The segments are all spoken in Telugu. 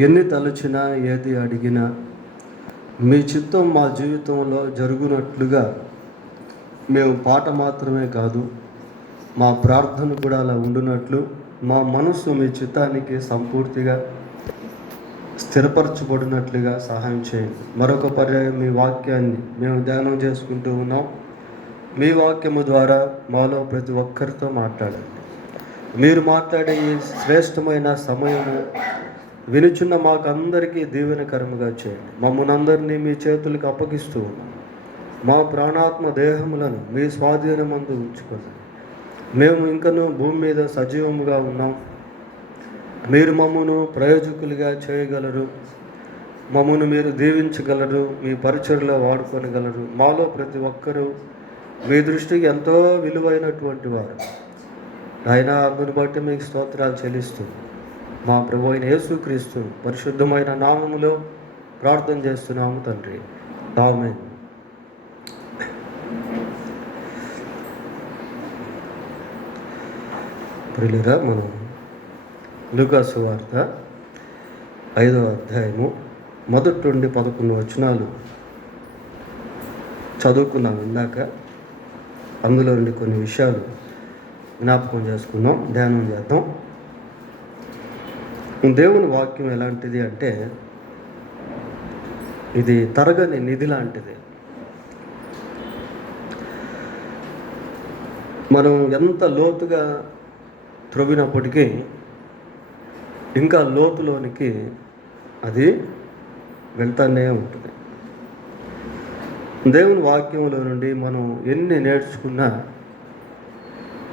ఎన్ని తలచినా ఏది అడిగినా మీ చిత్తం మా జీవితంలో జరుగునట్లుగా మేము పాట మాత్రమే కాదు, మా ప్రార్థన కూడా అలా ఉండునట్లు మా మనస్సు మీ చిత్తానికి సంపూర్తిగా స్థిరపరచబడినట్లుగా సహాయం చేయండి. మరొక పర్యాయం మీ వాక్యాన్ని మేము ధ్యానం చేసుకుంటూ ఉన్నాం. మీ వాక్యము ద్వారా మాలో ప్రతి ఒక్కరితో మాట్లాడండి. మీరు మాట్లాడే ఈ శ్రేష్టమైన సమయము వినుచున్న మాకందరికీ దీవెనకరముగా చేయండి. మమ్మల్ని అందరినీ మీ చేతులకు అప్పగిస్తూ ఉన్నాం. మా ప్రాణాత్మ దేహములను మీ స్వాధీనమందు ఉంచుకున్నాం. మేము ఇంకనూ భూమి మీద సజీవముగా ఉన్నాం. మీరు మమ్మను ప్రయోజకులుగా చేయగలరు. మమ్మను మీరు దీవించగలరు. మీ పరిచర్లో వాడుకొనగలరు. మాలో ప్రతి ఒక్కరూ మీ దృష్టికి ఎంతో విలువైనటువంటి వారు. ఆయన అందుని బట్టి మీకు స్తోత్రాలు చెల్లిస్తూ మా ప్రభు అయిన యేసుక్రీస్తు పరిశుద్ధమైన నామములో ప్రార్థన చేస్తున్నాము తండ్రి. ఆమేన్. ప్రియులారా, మనం లూకా సువార్త 5వ అధ్యాయము 1 నుండి 11 వచనాలు చదువుకున్నాం ఇందాక. అందులో నుండి కొన్ని విషయాలు జ్ఞాపకం చేసుకుందాం, ధ్యానం చేద్దాం. దేవుని వాక్యం ఎలాంటిది అంటే ఇది తరగని నిధి లాంటిది. మనం ఎంత లోతుగా త్రవ్వినప్పటికీ ఇంకా లోతులోనికి అది వెళ్తానే ఉంటుంది. దేవుని వాక్యంలో నుండి మనం ఎన్ని నేర్చుకున్నా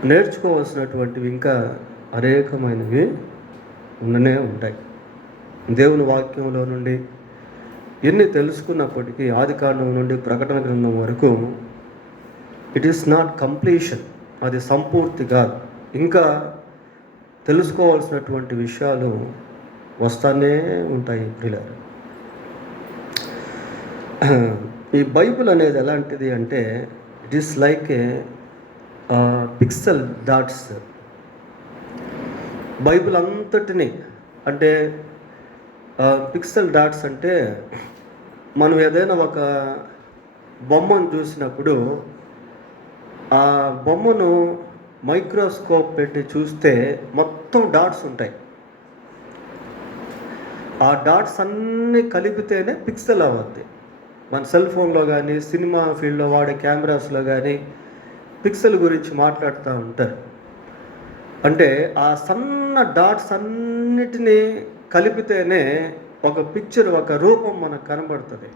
నేర్చుకోవాల్సినటువంటివి ఇంకా అనేకమైనవి ఉండనే ఉంటాయి. దేవుని వాక్యంలో నుండి ఎన్ని తెలుసుకున్నప్పటికీ ఆదికాండం నుండి ప్రకటన గ్రంథం వరకు ఇట్ ఈస్ నాట్ కంప్లీషన్, అది సంపూర్తి కాదు. ఇంకా తెలుసుకోవాల్సినటువంటి విషయాలు వస్తానే ఉంటాయి. ప్రియులారా, ఈ బైబిల్ అనేది ఎలాంటిది అంటే it is like A pixel dots. Bible అంతటిని అంటే పిక్సెల్ డాట్స్ అంటే మనం ఏదైనా ఒక బొమ్మను చూసినప్పుడు ఆ బొమ్మను మైక్రోస్కోప్ పెట్టి చూస్తే మొత్తం డాట్స్ ఉంటాయి. ఆ డాట్స్ అన్నీ కలిపితేనే పిక్సెల్ అవ్వద్ది. మన సెల్ ఫోన్లో కానీ సినిమా ఫీల్డ్లో వాడే కెమెరాస్లో కానీ పిక్సెల్ గురించి మాట్లాడుతూ ఉంటారు. అంటే ఆ సన్న డాట్స్ అన్నిటినీ కలిపితేనే ఒక పిక్చర్, ఒక రూపం మనకు కనబడుతుంది.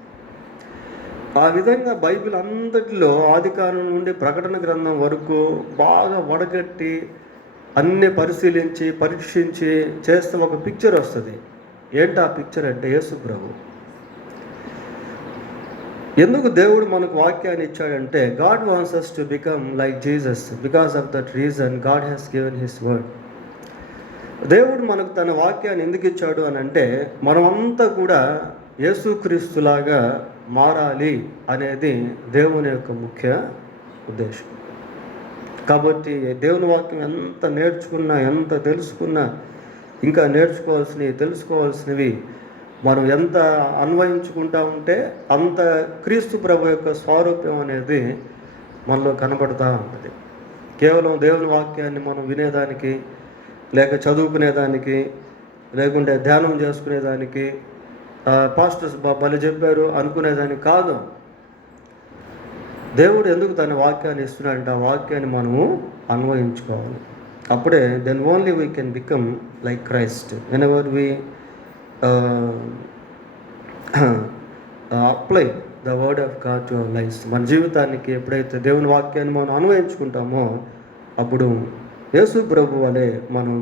ఆ విధంగా బైబిల్ అంతటిలో ఆదికాండం నుండి ప్రకటన గ్రంథం వరకు బాగా వడగట్టి అన్నీ పరిశీలించి పరీక్షించి చేస్తే ఒక పిక్చర్ వస్తుంది. ఏంటి ఆ పిక్చర్ అంటే యేసు ప్రభు. ఎందుకు దేవుడు మనకు వాక్యాన్ని ఇచ్చాడంటే God wants us to become like Jesus. Because of that reason God has given his word. దేవుడు మనకు తన వాక్యాన్ని ఎందుకు ఇచ్చాడు అని అంటే మనమంతా కూడా యేసుక్రీస్తులాగా మారాలి అనేది దేవుని యొక్క ముఖ్య ఉద్దేశం. కాబట్టి దేవుని వాక్యం ఎంత నేర్చుకున్నా, ఎంత తెలుసుకున్నా, ఇంకా నేర్చుకోవాల్సినవి, తెలుసుకోవాల్సినవి మనం ఎంత అన్వయించుకుంటా ఉంటే అంత క్రీస్తు ప్రభు యొక్క స్వారూప్యం అనేది మనలో కనబడుతూ ఉంటుంది. కేవలం దేవుని వాక్యాన్ని మనం వినేదానికి, లేక చదువుకునేదానికి, లేకుంటే ధ్యానం చేసుకునేదానికి, పాస్టర్స్ భలే చెప్పారు అనుకునేదానికి కాదు. దేవుడు ఎందుకు తన వాక్యాన్ని ఇస్తున్నాడంటే ఆ వాక్యాన్ని మనము అన్వయించుకోవాలి. అప్పుడే then only we can become like Christ whenever we apply the word of God to our lives. మన జీవితానికి ఎప్పుడైతే దేవుని వాక్యాన్ని మనం అన్వయించుకుంటామో అప్పుడు యేసు ప్రభు వలె మనం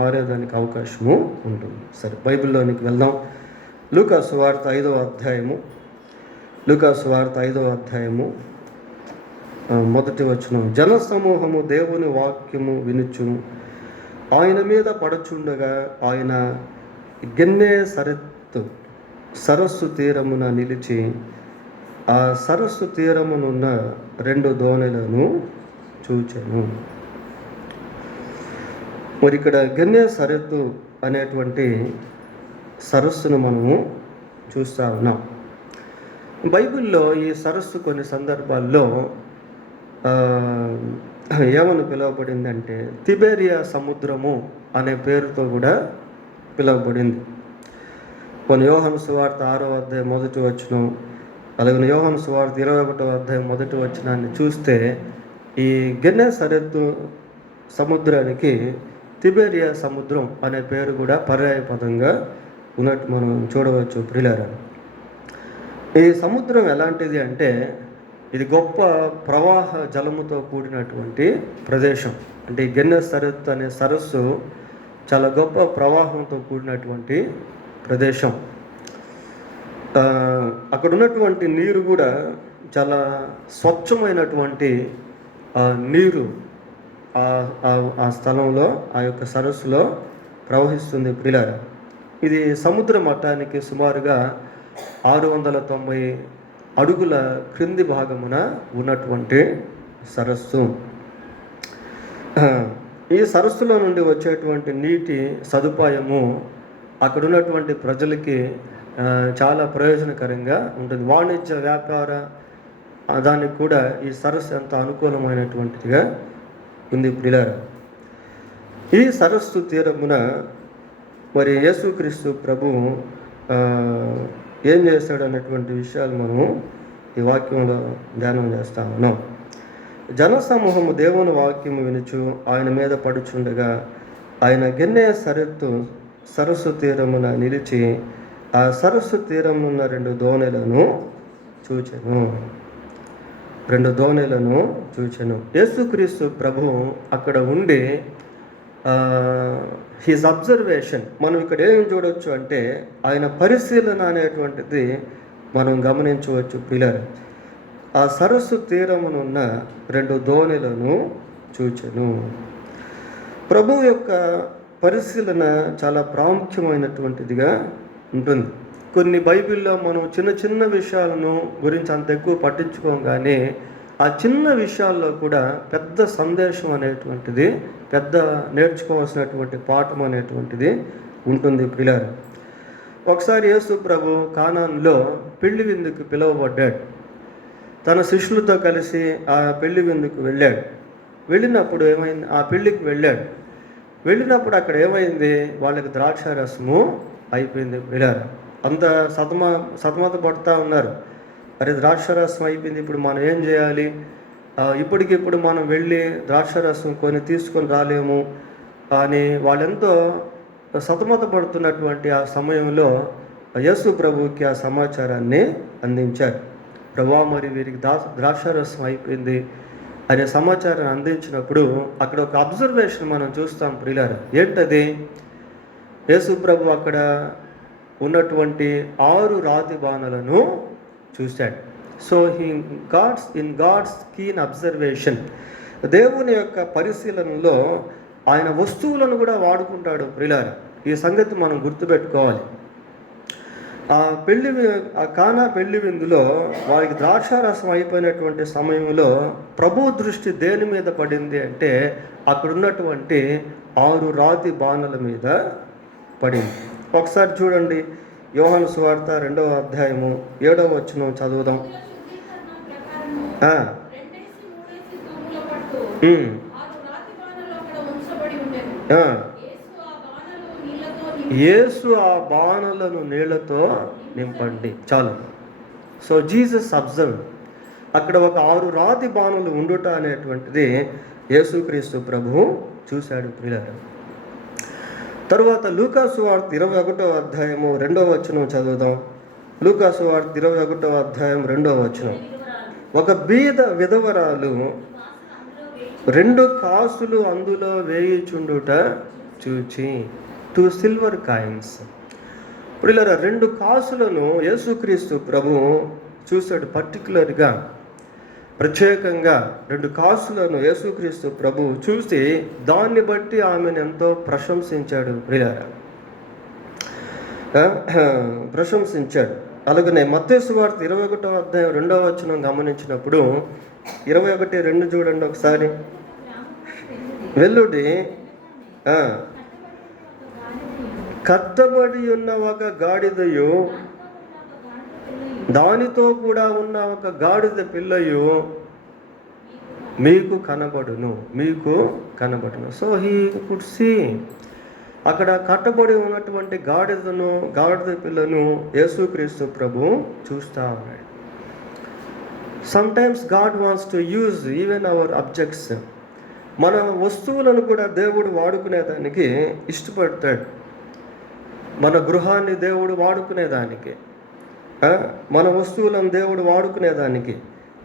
మారేదానికి అవకాశము ఉంటుంది. సరే, బైబిల్లోనికి వెళ్దాం. లూకా సువార్త 5వ అధ్యాయము. లూకా సువార్త 5వ అధ్యాయము 1వ వచనం. జనసమూహము దేవుని వాక్యము వినుచును, ఆయన మీద పడచుండగా ఆయన గెన్నేసరెతు సరస్సు తీరమున నిలిచి ఆ సరస్సు తీరమునున్న 2 దోణెలను చూచెను. మరి ఇక్కడ గెన్నేసరెతు అనేటువంటి సరస్సును మనము చూస్తూ ఉన్నాం. బైబిల్లో ఈ సరస్సు కొన్ని సందర్భాల్లో ఏమని పిలువబడిందంటే తిబెరియా సముద్రము అనే పేరుతో కూడా పిలువబడింది. కొన్ని యోహాను సువార్త 6వ అధ్యాయం 1వ వచనం, అలాగే యోహాను సువార్త 21వ అధ్యాయం 1వ వచనాన్ని చూస్తే ఈ గెన్నెసరెతు సముద్రానికి తిబెరియా సముద్రం అనే పేరు కూడా పర్యాయ పదంగా ఉన్నట్టు మనం చూడవచ్చు ప్రియులారా. ఈ సముద్రం ఎలాంటిది అంటే ఇది గొప్ప ప్రవాహ జలముతో కూడినటువంటి ప్రదేశం. అంటే ఈ గెన్నెసరెతు అనే సరస్సు చాలా గొప్ప ప్రవాహంతో కూడినటువంటి ప్రదేశం. అక్కడ ఉన్నటువంటి నీరు కూడా చాలా స్వచ్ఛమైనటువంటి నీరు ఆ స్థలంలో, ఆ యొక్క సరస్సులో ప్రవహిస్తుంది ప్రియులారా. ఇది సముద్ర మట్టానికి సుమారుగా 690 అడుగుల క్రింది భాగమున ఉన్నటువంటి సరస్సు. ఈ సరస్సులో నుండి వచ్చేటువంటి నీటి సదుపాయము అక్కడ ఉన్నటువంటి ప్రజలకి చాలా ప్రయోజనకరంగా ఉంటుంది. వాణిజ్య వ్యాపార దానికి కూడా ఈ సరస్సు ఎంత అనుకూలమైనటువంటిదిగా ఉంది ప్రియులారా. ఈ సరస్సు తీరమున మరి యేసుక్రీస్తు ప్రభు ఏం చేస్తాడు అన్నటువంటి విషయాలు మనము ఈ వాక్యంలో ధ్యానం చేస్తా ఉన్నాం. జనసమూహము దేవుని వాక్యము వినుచు ఆయన మీద పడుచుండగా ఆయన గెన్నెసరెతు సరస్సు తీరమున నిలిచి ఆ సరస్సు తీరమున్న 2 దోణెలను చూచెను. యేసుక్రీస్తు ప్రభు అక్కడ ఉండి హిజ్ అబ్జర్వేషన్ మనం ఇక్కడ ఏం చూడవచ్చు అంటే ఆయన పరిశీలన అనేటువంటిది మనం గమనించవచ్చు పిల్లలు. ఆ సరస్సు తీరమునున్న 2 దోణెలను చూచెను. ప్రభు యొక్క పరిశీలన చాలా ప్రాముఖ్యమైనటువంటిదిగా ఉంటుంది. కొన్ని బైబిల్లో మనం చిన్న చిన్న విషయాలను గురించి అంత ఎక్కువ పట్టించుకోం, కానీ ఆ చిన్న విషయాల్లో కూడా పెద్ద సందేశం అనేటువంటిది, పెద్ద నేర్చుకోవాల్సినటువంటి పాఠం అనేటువంటిది ఉంటుంది పిల్లలు. ఒకసారి యేసు ప్రభు కానానులో పెళ్లి విందుకు పిలువబడ్డాడు. తన శిష్యులతో కలిసి ఆ పెళ్లి విందుకు వెళ్ళాడు. వెళ్ళినప్పుడు ఏమైంది, ఆ పెళ్లికి వెళ్ళినప్పుడు అక్కడ ఏమైంది, వాళ్ళకి ద్రాక్షారసము అయిపోయింది పిల్లలు. అంత సతమత పడుతూ ఉన్నారు. అరే ద్రాక్షారసం అయిపోయింది, ఇప్పుడు మనం ఏం చేయాలి, ఇప్పటికిప్పుడు మనం వెళ్ళి ద్రాక్షారసం తీసుకొని రాలేము అని వాళ్ళెంతో సతమత పడుతున్నటువంటి ఆ సమయంలో యేసు ప్రభువుకి ఆ సమాచారాన్ని అందించారు. ప్రభువా, మరి వీరికి ద్రాక్షారసం అయిపోయింది అనే సమాచారాన్ని అందించినప్పుడు అక్కడ ఒక అబ్జర్వేషన్ మనం చూస్తాం ప్రియులారా. ఏంటది, యేసు ప్రభు అక్కడ ఉన్నటువంటి 6 రాతి బాణలను చూశాడు. So in God's keen observation, దేవుని యొక్క పరిశీలనలో ఆయన వస్తువులను కూడా వాడుకుంటాడు ప్రియులారా. ఈ సంగతి మనం గుర్తుపెట్టుకోవాలి. ఆ కానా పెళ్లి విందులో వారికి ద్రాక్షారసం అయిపోయినటువంటి సమయంలో ప్రభు దృష్టి దేని మీద పడింది అంటే అక్కడ ఉన్నటువంటి 6 రాతి బాణల మీద పడింది. ఒకసారి చూడండి, యోహాను సువార్త 2వ అధ్యాయము 7వ వచనం చదువుదాం. యేసు ఆ బాణలను నీళ్లతో నింపండి, చాలు. సో జీసస్ అబ్జర్వ్, అక్కడ ఒక 6 రాతి బాణలు ఉండుట అనేటువంటిది యేసుక్రీస్తు ప్రభు చూశాడు ప్రియులారా. తరువాత లూకా సువార్త 21వ అధ్యాయము 2వ వచనం చదువుదాం. లూకా సువార్త 21వ అధ్యాయం 2వ వచనం. ఒక బీద విధవరాలు 2 కాసులు అందులో వేయిచుండుట చూచి, 2 సిల్వర్ కాయిన్స్. ఇప్పుడు ఇలా 2 కాసులను యేసుక్రీస్తు ప్రభు చూశాడు. పర్టికులర్గా ప్రత్యేకంగా 2 కాసులను యేసుక్రీస్తు ప్రభు చూసి దాన్ని బట్టి ఆమెను ఎంతో ప్రశంసించాడు ప్రియులారా, ప్రశంసించాడు. అలాగనే మత్తయి సువార్త 21వ అధ్యాయం 2వ వచనం గమనించినప్పుడు 21:2 చూడండి ఒకసారి. వెల్లుడి కట్టబడి ఉన్న ఒక గాడిదయు, దానితో కూడా ఉన్న ఒక గాడిద పిల్లయు మీకు కనబడును. So he could see. అక్కడ కట్టబడి ఉన్నటువంటి గాడిద పిల్లను యేసుక్రీస్తు ప్రభు చూస్తూ ఉన్నాడు. Sometimes God wants to use even our objects. మన వస్తువులను కూడా దేవుడు వాడుకునేదానికి ఇష్టపడతాడు. మన గృహాన్ని దేవుడు వాడుకునేదానికి, మన వస్తువులను దేవుడు వాడుకునేదానికి.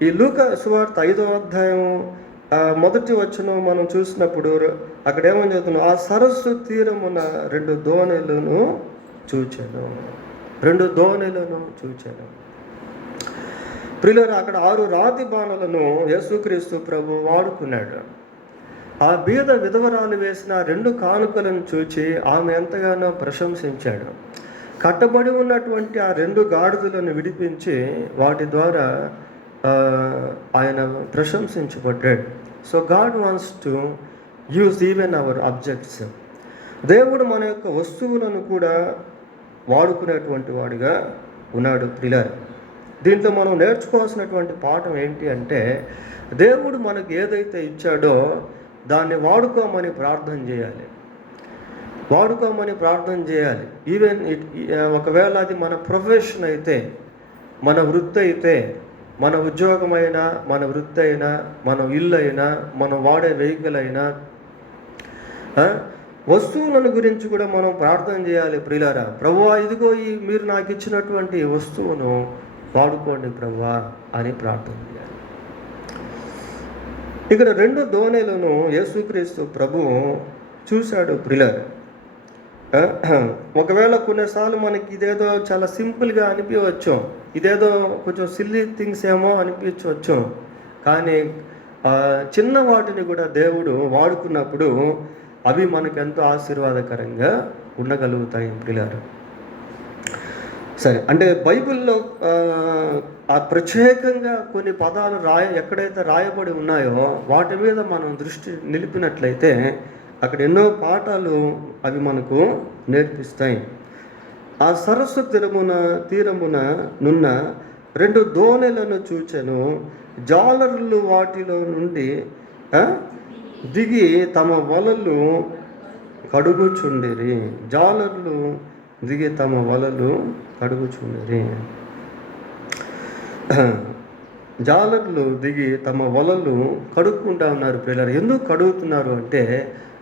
ఈ లూకా సువార్త 5వ అధ్యాయం 1వ వచనం మనం చూసినప్పుడు అక్కడ ఏమని చెప్తున్నాం? ఆ సరస్సు తీరమున 2 దోణెలను చూచాను. ప్రియులారా, అక్కడ 6 రాతి బాణలను యేసుక్రీస్తు ప్రభు వాడుకున్నాడు. ఆ బీద విధవరాలు వేసిన 2 కానుకలను చూచి ఆమె ఎంతగానో ప్రశంసించాడు. కట్టబడి ఉన్నటువంటి ఆ 2 గాడిదలను విడిపించి వాటి ద్వారా ఆయన ప్రశంసించబడ్డాడు. So God wants to use even our objects. దేవుడు మన యొక్క వస్తువులను కూడా వాడుకునేటువంటి వాడిగా ఉన్నాడు. ప్రియులారా, దీంట్లో మనం నేర్చుకోవాల్సినటువంటి పాఠం ఏంటి అంటే, దేవుడు మనకు ఏదైతే ఇచ్చాడో దాన్ని వాడుకోమని ప్రార్థన చేయాలి. ఈవెన్ ఒకవేళ అది మన ప్రొఫెషన్ అయితే, మన వృత్తి అయితే, మన ఉద్యోగమైనా, మన వృత్తి అయినా, మన ఇల్లు అయినా, మనం వాడే వెహికల్ అయినా, వస్తువులను గురించి కూడా మనం ప్రార్థన చేయాలి. ప్రియులారా, ప్రభువా ఇదిగో మీరు నాకు ఇచ్చినటువంటి వస్తువును వాడుకోండి ప్రభువా అని ప్రార్థన చేయాలి. ఇక్కడ 2 దోణెలను యేసుక్రీస్తు ప్రభు చూశాడు. ప్రియులారా, ఒకవేళ కొన్నిసార్లు మనకి ఇదేదో చాలా సింపుల్గా అనిపించవచ్చు, ఇదేదో కొంచెం సిల్లీ థింగ్స్ ఏమో అనిపించవచ్చు. కానీ చిన్న వాటిని కూడా దేవుడు వాడుకున్నప్పుడు అవి మనకు ఎంతో ఆశీర్వాదకరంగా ఉండగలుగుతాయి. ప్రియులారా, సరే, అంటే బైబిల్లో ఆ ప్రత్యేకంగా కొన్ని పదాలు ఎక్కడైతే రాయబడి ఉన్నాయో వాటి మీద మనం దృష్టి నిలిపినట్లయితే అక్కడ ఎన్నో పాఠాలు అవి మనకు నేర్పిస్తాయి. ఆ సరస్సు తీరమున నున్న 2 దోణెలను చూచెను. జాలరులు వాటిలో నుండి దిగి తమ వలలు కడుగుచుండిరి. జాలర్లు దిగి తమ వలలు కడుక్కుంటా ఉన్నారు. పిల్లలు ఎందుకు కడుగుతున్నారు అంటే,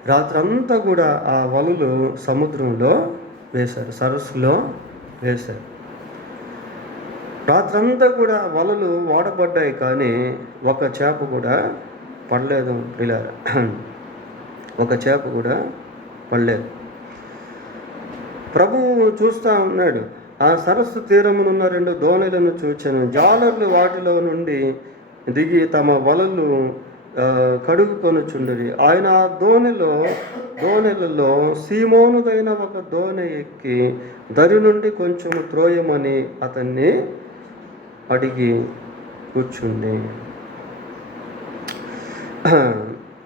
రాత్రంతా కూడా ఆ వలలు సముద్రంలో వేశారు, సరస్సులో వేశారు. రాత్రంతా కూడా వలలు వాడబడ్డాయి, కానీ ఒక చేప కూడా పడలేదు. పిల్లలు, ఒక చేప కూడా పడలేదు. ప్రభువు చూస్తూ ఉన్నాడు. ఆ సరస్సు తీరమునున్న 2 దోణెలను చూచాను. జాలర్లు వాటిలో నుండి దిగి తమ వలలు కడుగుకొనుచుండిరి. ఆయన ఆ దోణెలలో సీమోనుదైన ఒక దోణె ఎక్కి దరి నుండి కొంచెం త్రోయమని అతన్ని అడిగి కూర్చుంది.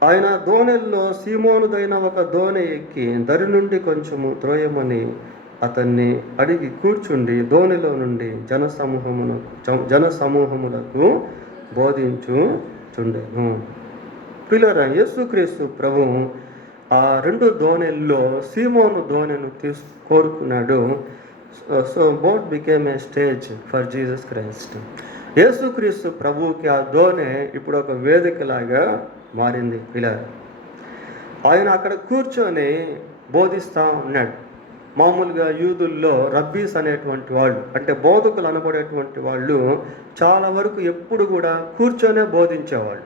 ఆయన దోణెల్లో సీమోనుదైన ఒక దోణె ఎక్కి దరి నుండి కొంచెము త్రోయమని అతన్ని అడిగి కూర్చుండి దోణిలో నుండి జనసమూహములకు బోధించుచుండెను. పిల్లరా, యేసుక్రీస్తు ప్రభు ఆ 2 దోణెల్లో సీమోను దోణెను కోరుకున్నాడు. So boat became a stage for Jesus Christ. యేసుక్రీస్తు ప్రభువుకి ఆ దోణె ఇప్పుడు ఒక వేదికలాగా మారింది. పిల్లరా, ఆయన అక్కడ కూర్చొని బోధిస్తూ ఉన్నాడు. మామూలుగా యూదుల్లో రబ్బీస్ అనేటువంటి వాళ్ళు, అంటే బోధకులు అనబడేటువంటి వాళ్ళు చాలా వరకు ఎప్పుడు కూడా కూర్చొనే బోధించేవాళ్ళు.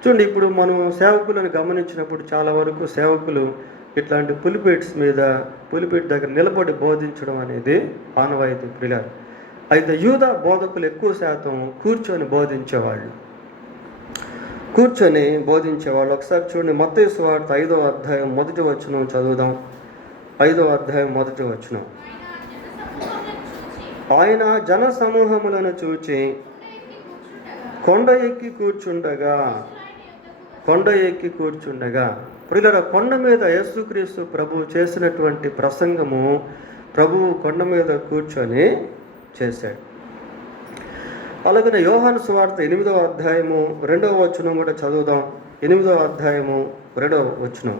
చూడండి, ఇప్పుడు మనం సేవకులను గమనించినప్పుడు చాలా వరకు సేవకులు ఇట్లాంటి పులిపేట్ దగ్గర నిలబడి బోధించడం అనేది ఆనవాయితీ. పిల్లలు, అయితే యూదా బోధకులు ఎక్కువ శాతం కూర్చొని బోధించేవాళ్ళు. ఒకసారి చూడండి, మత్తయి సువార్త 5వ అధ్యాయం 1వ వచనం చదువుదాం. 5వ అధ్యాయం 1వ వచనం. ఆయన జన సమూహములను చూచి కొండ ఎక్కి కూర్చుండగా ప్రియులారా, కొండ మీద యేసుక్రీస్తు ప్రభు చేసినటువంటి ప్రసంగము ప్రభువు కొండ మీద కూర్చొని చేశాడు. అలాగనే యోహాను సువార్త 8వ అధ్యాయము 2వ వచనం కూడా చదువుదాం. 8వ అధ్యాయము 2వ వచనం.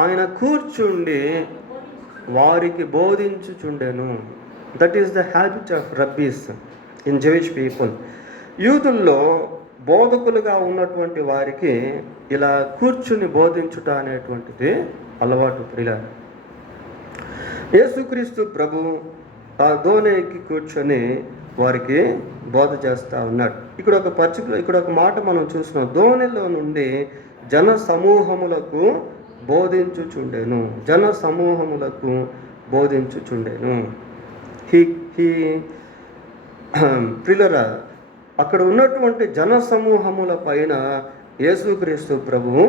ఆయన కూర్చుండి వారికి బోధించుచుండెను. That is the habit of rabbis in Jewish people. యూదుల్లో బోధకులుగా ఉన్నటువంటి వారికి ఇలా కూర్చుని బోధించుట అనేటువంటిది అలవాటు. ప్రియులారా, యేసుక్రీస్తు ప్రభు ఆ దోణికి కూర్చొని వారికి బోధ చేస్తూ ఉన్నాడు. ఇక్కడ ఒక మాట మనం చూస్తున్నాం. దోణిలో నుండి జన సమూహములకు బోధించుచుండెను. జన సమూహములకు బోధించుచుండెను. ప్రియులారా, అక్కడ ఉన్నటువంటి జన సమూహముల పైన యేసుక్రీస్తు ప్రభువు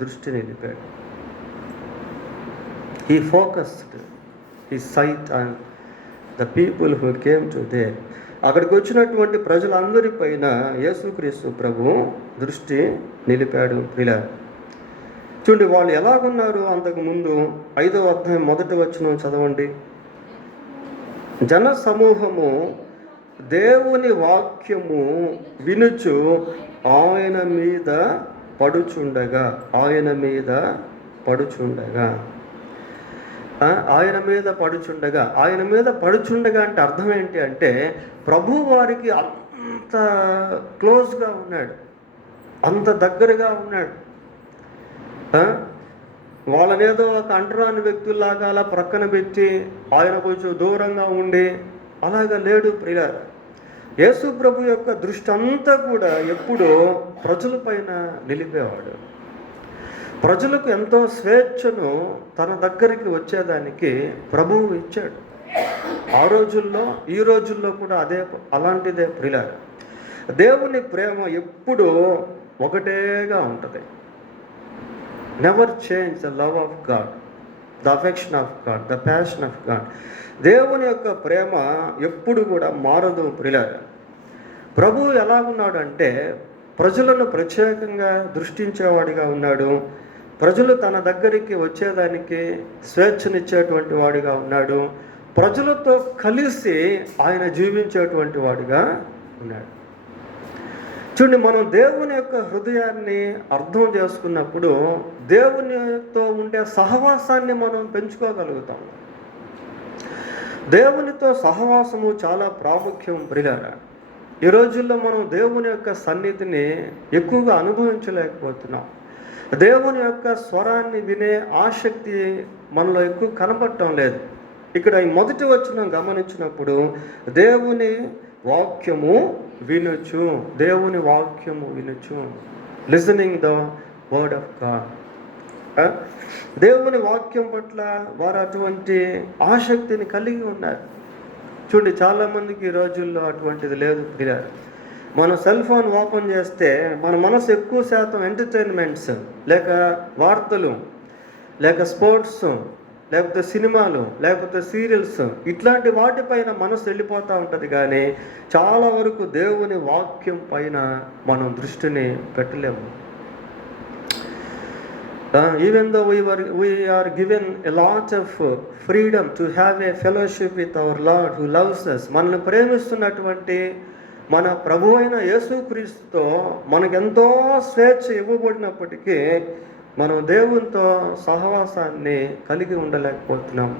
దృష్టి నిలిపాడు. He focused his sight on the people who came to there. అక్కడికి వచ్చినటువంటి ప్రజలందరి పైన యేసుక్రీస్తు ప్రభువు దృష్టి నిలిపాడు. ఇలా చూడండి, వాళ్ళు ఎలాగున్నారు అంతకుముందు. 5వ అధ్యాయం 1వ వచనం చదవండి. జన సమూహము దేవుని వాక్యము వినుచు ఆయన మీద పడుచుండగా ఆయన మీద పడుచుండగా అంటే అర్థం ఏంటి అంటే, ప్రభు వారికి అంత క్లోజ్గా ఉన్నాడు, అంత దగ్గరగా ఉన్నాడు. వాళ్ళనేదో ఒక అంటరాని వ్యక్తుల్లాగా అలా ప్రక్కన పెట్టి ఆయన కొంచెం దూరంగా ఉండి అలాగా లేడు. ప్రియులారా, యేసు ప్రభు యొక్క దృష్టి అంతా కూడా ఎప్పుడూ ప్రజల పైన నిలిపేవాడు. ప్రజలకు ఎంతో స్వేచ్ఛను తన దగ్గరికి వచ్చేదానికి ప్రభువు ఇచ్చాడు. ఆ రోజుల్లో ఈ రోజుల్లో కూడా అలాంటిదే. ప్రియులారా, దేవుని ప్రేమ ఎప్పుడూ ఒకటేగా ఉంటుంది. Never change the love of God, the affection of God, the passion of God. దేవుని యొక్క ప్రేమ ఎప్పుడు కూడా మారదు. ప్రియులారా, ప్రభువు ఎలా ఉన్నాడు అంటే, ప్రజలను ప్రత్యేకంగా దృష్టించేవాడిగా ఉన్నాడు. ప్రజలు తన దగ్గరికి వచ్చేదానికి స్వేచ్ఛనిచ్చేటువంటి వాడిగా ఉన్నాడు. ప్రజలతో కలిసి ఆయన జీవించేటువంటి వాడిగా ఉన్నాడు. చూడండి, మనం దేవుని యొక్క హృదయాన్ని అర్థం చేసుకున్నప్పుడు దేవునితో ఉండే సహవాసాన్ని మనం పెంచుకోగలుగుతాం. దేవునితో సహవాసము చాలా ప్రాముఖ్యం. ప్రియులారా, ఈ రోజుల్లో మనం దేవుని యొక్క సన్నిధిని ఎక్కువగా అనుభవించలేకపోతున్నాం. దేవుని యొక్క స్వరాన్ని వినే ఆసక్తి మనలో ఎక్కువ కనపడటం లేదు. ఇక్కడ ఈ మొదటి వచనం గమనించినప్పుడు దేవుని వాక్యము వినుచు, దేవుని వాక్యము వినుచు, listening the word of God. దేవుని వాక్యం పట్ల వారు అటువంటి ఆసక్తిని కలిగి ఉన్నారు. చూడండి, చాలామందికి ఈ రోజుల్లో అటువంటిది లేదు. మనం సెల్ ఫోన్ ఓపెన్ చేస్తే మన మనసు ఎక్కువ శాతం ఎంటర్టైన్మెంట్స్, లేక వార్తలు, లేక స్పోర్ట్స్, లేకపోతే సినిమాలు, లేకపోతే సీరియల్స్, ఇట్లాంటి వాటిపైన మనసు వెళ్ళిపోతూ ఉంటుంది. కానీ చాలా వరకు దేవుని వాక్యం పైన మనం దృష్టిని పెట్టలేము. Even though we are given a lot of freedom to have a fellowship with our Lord who loves us, మనల్ని ప్రేమిస్తున్నటువంటి మన ప్రభు అయిన యేసుక్రీస్తుతో మనకెంతో స్వేచ్ఛ ఇవ్వబడినప్పటికీ మనం దేవునితో సహవాసాన్ని కలిగి ఉండలేకపోతున్నాం.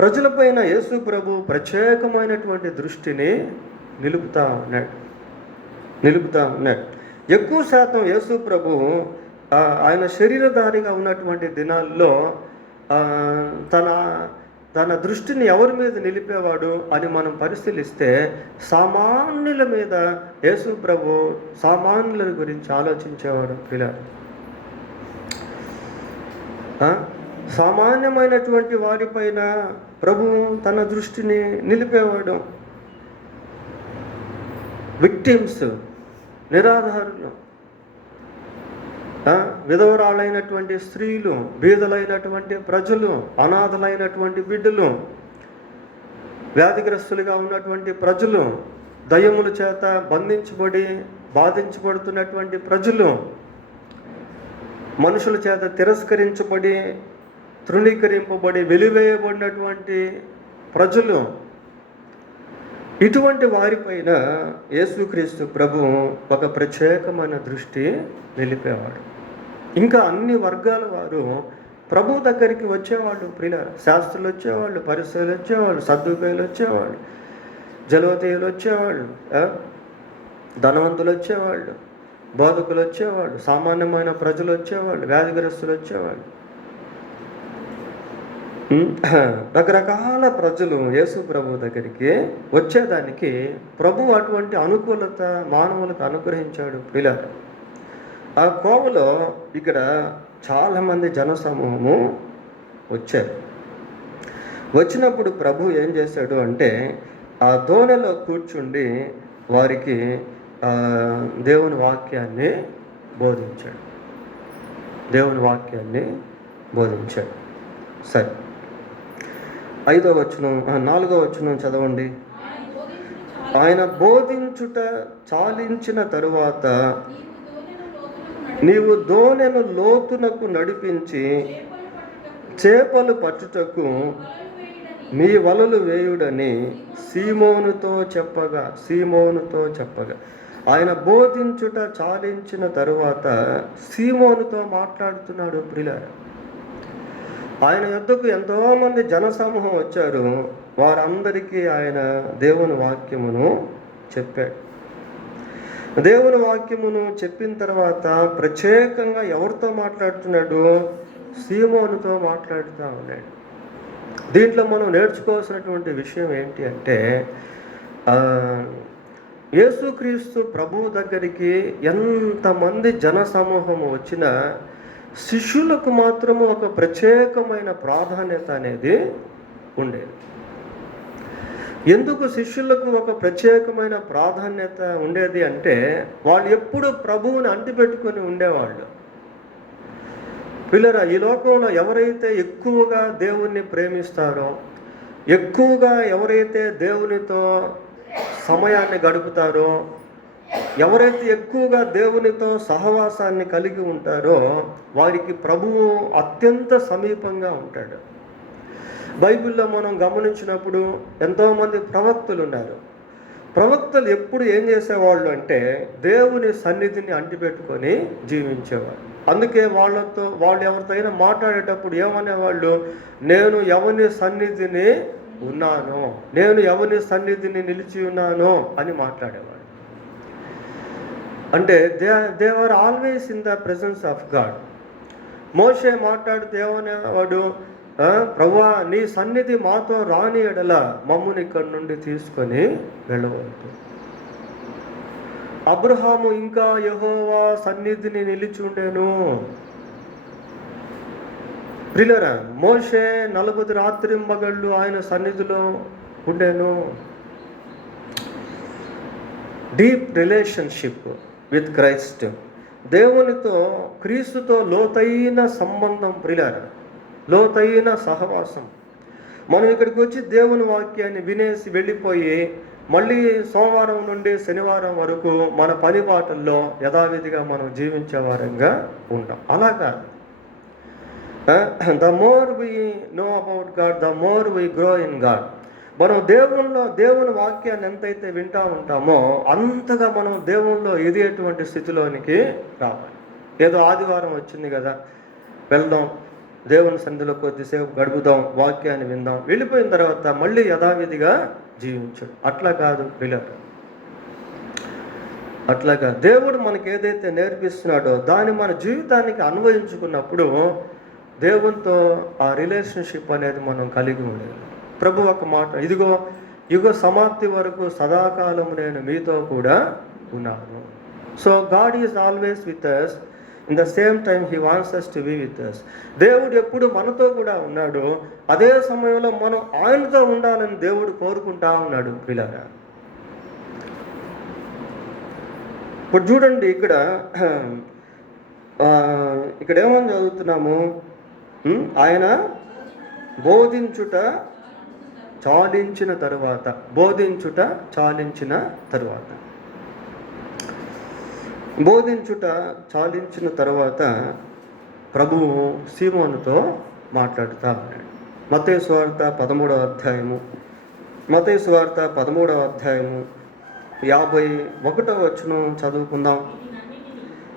ప్రజలపైన యేసు ప్రభు ప్రత్యేకమైనటువంటి దృష్టిని నిలుపుతా ఉన్నాడు. ఎక్కువ శాతం యేసు ప్రభు ఆయన శరీరధారిగా ఉన్నటువంటి దినాల్లో తన దృష్టిని ఎవరి మీద నిలిపేవాడు అని మనం పరిశీలిస్తే సామాన్యుల మీద యేసు ప్రభు సామాన్యుల గురించి ఆలోచించేవాడు. సామాన్యమైనటువంటి వారిపైన ప్రభు తన దృష్టిని నిలిపేవాడు. విక్టిమ్స్, నిరాధారులు, విధవరాలైనటువంటి స్త్రీలు, బీదలైనటువంటి ప్రజలు, అనాథలైనటువంటి బిడ్డలు, వ్యాధిగ్రస్తులుగా ఉన్నటువంటి ప్రజలు, దయ్యముల చేత బంధించబడి బాధించబడుతున్నటువంటి ప్రజలు, మనుషుల చేత తిరస్కరించబడి తృణీకరింపబడి వెలివేయబడినటువంటి ప్రజలు, ఇటువంటి వారిపైన యేసుక్రీస్తు ప్రభు ఒక ప్రత్యేకమైన దృష్టి నిలిపేవాడు. ఇంకా అన్ని వర్గాల వారు ప్రభు దగ్గరికి వచ్చేవాళ్ళు. ప్రియులారా, శాస్త్రులు వచ్చేవాళ్ళు, పరిసయ్యులు వచ్చేవాళ్ళు, సద్దూకయ్యులు వచ్చేవాళ్ళు, జలవతీయులు వచ్చేవాళ్ళు, ధనవంతులు వచ్చేవాళ్ళు, బోధకులు వచ్చేవాళ్ళు, సామాన్యమైన ప్రజలు వచ్చేవాళ్ళు, వ్యాధిగ్రస్తులు వచ్చేవాళ్ళు. రకరకాల ప్రజలు యేసు ప్రభు దగ్గరికి వచ్చేదానికి ప్రభు అటువంటి అనుకూలత మానవులకు అనుగ్రహించాడు. ప్రియులారా, ఆ కోవలో ఇక్కడ చాలామంది జనసమూహము వచ్చారు. వచ్చినప్పుడు ప్రభు ఏం చేశాడు అంటే ఆ దోణిలో కూర్చుండి వారికి దేవుని వాక్యాన్ని బోధించాడు. దేవుని వాక్యాన్ని బోధించాడు. సరే, 5వ వచనం 4వ వచనం చదవండి. ఆయన బోధించుట చాలించిన తరువాత నీవు దోణెను లోతునకు నడిపించి చేపలు పట్టుటకు మీ వలలు వేయుడని సీమోనుతో చెప్పగా ఆయన బోధించుట చాలించిన తరువాత సీమోనుతో మాట్లాడుతున్నాడు. ప్రియులారా, ఆయన యొద్దకు ఎంతోమంది జనసమూహం వచ్చారు. వారందరికీ ఆయన దేవుని వాక్యమును చెప్పాడు. దేవుని వాక్యమును చెప్పిన తర్వాత ప్రత్యేకంగా ఎవరితో మాట్లాడుతున్నాడు? సీమోనుతో మాట్లాడుతూ ఉన్నాడు. దీంట్లో మనం నేర్చుకోవాల్సినటువంటి విషయం ఏంటి అంటే యేసుక్రీస్తు ప్రభువు దగ్గరికి ఎంతమంది జనసమూహం వచ్చినా శిష్యులకు మాత్రము ఒక ప్రత్యేకమైన ప్రాధాన్యత అనేది ఉండేది. ఎందుకు శిష్యులకు ఒక ప్రత్యేకమైన ప్రాధాన్యత ఉండేది అంటే వాళ్ళు ఎప్పుడు ప్రభువుని అంటిపెట్టుకొని ఉండేవాళ్ళు. పిల్లరా, ఈ లోకంలో ఎవరైతే ఎక్కువగా దేవుణ్ణి ప్రేమిస్తారో, ఎక్కువగా ఎవరైతే దేవునితో సమయాన్ని గడుపుతారో, ఎవరైతే ఎక్కువగా దేవునితో సహవాసాన్ని కలిగి ఉంటారో వారికి ప్రభువు అత్యంత సమీపంగా ఉంటాడు. బైబిల్లో మనం గమనించినప్పుడు ఎంతోమంది ప్రవక్తలు ఉన్నారు. ప్రవక్తలు ఎప్పుడు ఏం చేసేవాళ్ళు అంటే దేవుని సన్నిధిని అంటిపెట్టుకొని జీవించేవాళ్ళు. అందుకే వాళ్ళు ఎవరితో అయినా మాట్లాడేటప్పుడు ఏమనేవాళ్ళు? నేను ఎవరి సన్నిధిని ఉన్నాను, నేను ఎవరి సన్నిధిని నిలిచి ఉన్నాను అని మాట్లాడేవాడు. అంటే they are always in the presence of God. Moshe మాట్లాడితే ఏమనేవాడు? ప్రభువా, నీ సన్నిధి మాతో రాని ఎడల మమ్ముని ఇక్కడి నుండి తీసుకొని వెళ్ళవద్దు. అబ్రహాము ఇంకా యెహోవా సన్నిధిని నిలిచి ఉండేను. ప్రియులారా, మోషే 40 రాత్రింబగళ్ళు ఆయన సన్నిధిలో ఉండేను. Deep relationship with Christ. దేవునితో, క్రీస్తుతో లోతైన సంబంధం. ప్రియులారా, లోతైన సహవాసం. మనం ఇక్కడికి వచ్చి దేవుని వాక్యాన్ని వినేసి వెళ్ళిపోయి మళ్ళీ సోమవారం నుండి శనివారం వరకు మన పని పాటల్లో యథావిధిగా మనం జీవించే వారంగా ఉంటాం. అలాగా the more we know about God, the more we grow in God. మనం దేవుని వాక్యాన్ని ఎంతైతే వింటూ ఉంటామో అంతగా మనం దేవునిలో ఎదిగేటువంటి స్థితిలోనికి రావాలి. ఏదో ఆదివారం వచ్చింది కదా, వెళ్దాం, దేవుని సన్నిధిలో కొద్దిసేపు గడుపుదాం, వాక్యాన్ని విందాం, వెళ్ళిపోయిన తర్వాత మళ్ళీ యథావిధిగా జీవించడు. అట్లా కాదు పిల్లలు, అట్లాగా దేవుడు మనకి ఏదైతే నేర్పిస్తున్నాడో దాన్ని మన జీవితానికి అన్వయించుకున్నప్పుడు దేవునితో ఆ రిలేషన్షిప్ అనేది మనం కలిగి ఉండేది. ప్రభు ఒక మాట, ఇదిగో యుగ సమాప్తి వరకు సదాకాలం నేను మీతో కూడా ఉన్నాను. So God is always with us. In the same time he wants us to be with us. దేవుడు ఎప్పుడు మనతో కూడా ఉన్నాడు, అదే సమయంలో మనం ఆయనతో ఉండాలని దేవుడు కోరుకుంటా ఉన్నాడు. పిల్లరా, ఇప్పుడు చూడండి, ఇక్కడ ఇక్కడ ఏమని చదువుతున్నాము? ఆయన బోధించుట చాలించిన తరువాత, బోధించుట చాలించిన తరువాత, బోధించుట చాలించిన తరువాత ప్రభువు సీమోనుతో మాట్లాడుతూ ఉన్నాడు. మత్తయి సువార్త 13వ అధ్యాయము, మత్తయి సువార్త 13వ అధ్యాయము 51వ వచనం చదువుకుందాం.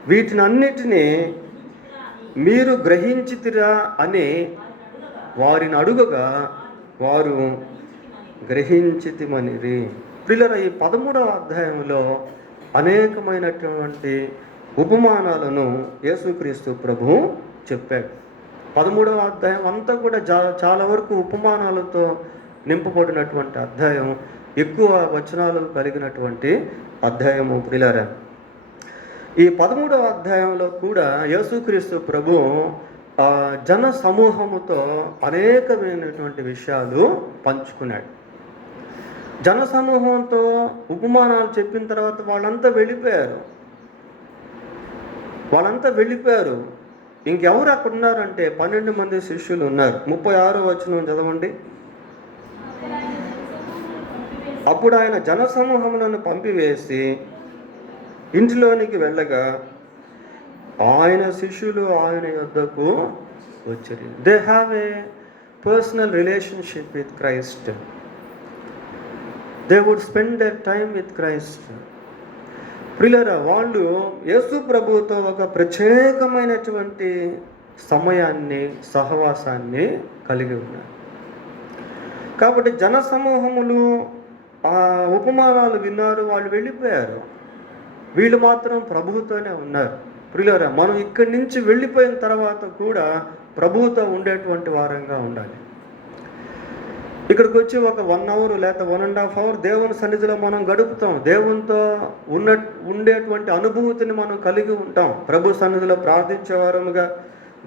వీటినన్నిటినీ మీరు గ్రహించితిరా అని వారిని అడుగగా వారు గ్రహించితిమనిరి. ప్రియులారా, ఈ 13వ అధ్యాయంలో అనేకమైనటువంటి ఉపమానాలను యేసుక్రీస్తు ప్రభువు చెప్పాడు. 13వ అధ్యాయం అంతా కూడా చాలా వరకు ఉపమానాలతో నింపబడినటువంటి అధ్యాయం, ఎక్కువ వచనాలు కలిగినటువంటి అధ్యాయము. ప్రియులారా, ఈ 13వ అధ్యాయంలో కూడా యేసుక్రీస్తు ప్రభు జన సమూహముతో అనేకమైనటువంటి విషయాలు పంచుకున్నాడు. జన సమూహంతో ఉపమానాలు చెప్పిన తర్వాత వాళ్ళంతా వెళ్ళిపోయారు. ఇంకెవరు అక్కడ ఉన్నారంటే 12 మంది శిష్యులు ఉన్నారు. 36వ వచనం చదవండి. అప్పుడు ఆయన జన సమూహములను పంపివేసి ఇంటిలోనికి వెళ్ళగా ఆయన శిష్యులు ఆయన యొద్దకు వచ్చారు. They have a personal relationship with Christ. They would spend their time with Christ. ప్రియులారా, వాళ్ళు యేసు ప్రభువుతో ఒక ప్రత్యేకమైనటువంటి సమయాన్ని, సహవాసాన్ని కలిగి ఉన్నారు. కాబట్టి జన సమూహములు ఆ ఉపమానాలు విన్నారు, వాళ్ళు వెళ్ళిపోయారు. వీళ్ళు మాత్రం ప్రభువుతోనే ఉన్నారు. ప్రియులారా, మనం ఇక్కడి నుంచి వెళ్ళిపోయిన తర్వాత కూడా ప్రభువుతో ఉండేటువంటి వారంగా ఉండాలి. ఇక్కడికి వచ్చి ఒక 1 అవర్ లేదా 1.5 అవర్ దేవుని సన్నిధిలో మనం గడుపుతాం. దేవునితో ఉండేటువంటి అనుభూతిని మనం కలిగి ఉంటాం. ప్రభు సన్నిధిలో ప్రార్థించేవారముగా,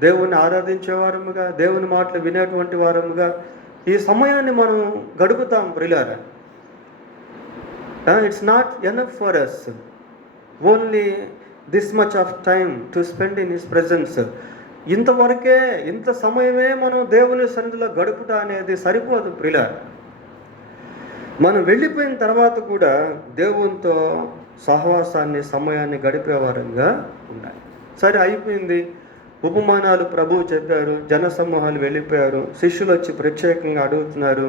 దేవుని ఆరాధించేవారముగా, దేవుని మాటలు వినేటువంటి వారముగా ఈ సమయాన్ని మనం గడుపుతాం. ప్రియులారా, it's not enough for us only this much of time to spend in his presence. ఇంతవరకే, ఇంత సమయమే మనం దేవుని సన్నిధిలో గడుపుట అనేది సరిపోదు. ప్రియులారా, మనం వెళ్ళిపోయిన తర్వాత కూడా దేవునితో సహవాసాన్ని, సమయాన్ని గడిపేవారంగా ఉండాలి. సరే, అయిపోయింది. ఉపమానాలు ప్రభువు చెప్పారు, జన సమూహాలు వెళ్ళిపోయారు, శిష్యులు వచ్చి ప్రత్యేకంగా అడుగుతున్నారు.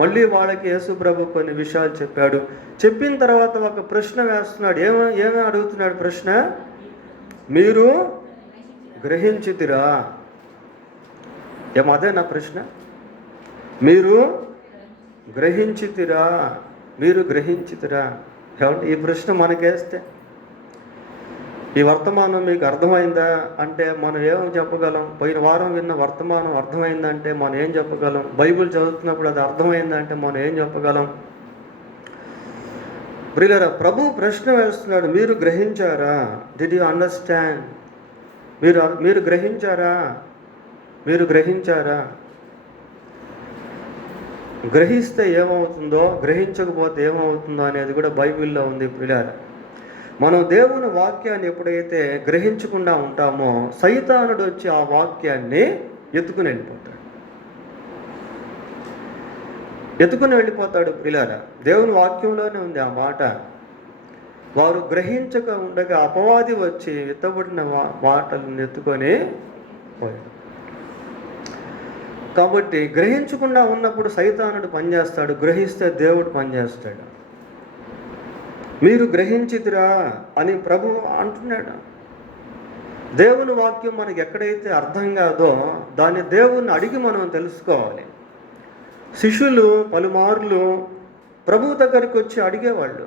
మళ్ళీ వాళ్ళకి యేసు ప్రభు కొన్ని విషయాలు చెప్పాడు. చెప్పిన తర్వాత ఒక ప్రశ్న వేస్తున్నాడు. ఏమేమి అడుగుతున్నాడు ప్రశ్న? మీరు గ్రహించితిరా? అదే నా ప్రశ్న. మీరు గ్రహించితిరా? మీరు గ్రహించితిరా? ఏమంటే ఈ ప్రశ్న మనకేస్తే, ఈ వర్తమానం మీకు అర్థమైందా అంటే మనం ఏం చెప్పగలం? పోయిన వారం విన్న వర్తమానం అర్థమైందంటే మనం ఏం చెప్పగలం? బైబిల్ చదువుతున్నప్పుడు అది అర్థమైందంటే మనం ఏం చెప్పగలం? ప్రియులారా, ప్రభు ప్రశ్న వేస్తున్నాడు, మీరు గ్రహించారా? Did you understand? మీరు గ్రహించారా? మీరు గ్రహించారా? గ్రహిస్తే ఏమవుతుందో, గ్రహించకపోతే ఏమవుతుందో అనేది కూడా బైబిల్లో ఉంది. ప్రియులారా, మనం దేవుని వాక్యాన్ని ఎప్పుడైతే గ్రహించకుండా ఉంటామో సైతానుడు వచ్చి ఆ వాక్యాన్ని ఎత్తుకుని వెళ్ళిపోతాడు. ప్రియులారా, దేవుని వాక్యంలోనే ఉంది ఆ మాట. వారు గ్రహించక ఉండగా అపవాది వచ్చి ఎత్తబడిన మాటలను ఎత్తుకొని పోయాడు. కాబట్టి గ్రహించకుండా ఉన్నప్పుడు సైతానుడు పనిచేస్తాడు, గ్రహిస్తే దేవుడు పనిచేస్తాడు. మీరు గ్రహించితిరా అని ప్రభు అంటున్నాడు. దేవుని వాక్యం మనకి ఎక్కడైతే అర్థం కాదో దాన్ని దేవుణ్ణి అడిగి మనం తెలుసుకోవాలి. శిష్యులు పలుమార్లు ప్రభు దగ్గరికి వచ్చి అడిగేవాళ్ళు,